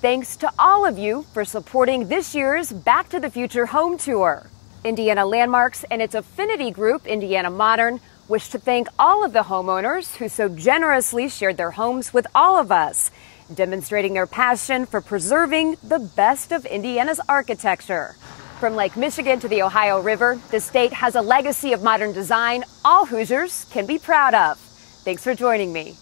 Thanks to all of you for supporting this year's Back to the Future Home Tour. Indiana Landmarks and its affinity group, Indiana Modern, wish to thank all of the homeowners who so generously shared their homes with all of us, demonstrating their passion for preserving the best of Indiana's architecture. From Lake Michigan to the Ohio River, the state has a legacy of modern design all Hoosiers can be proud of. Thanks for joining me.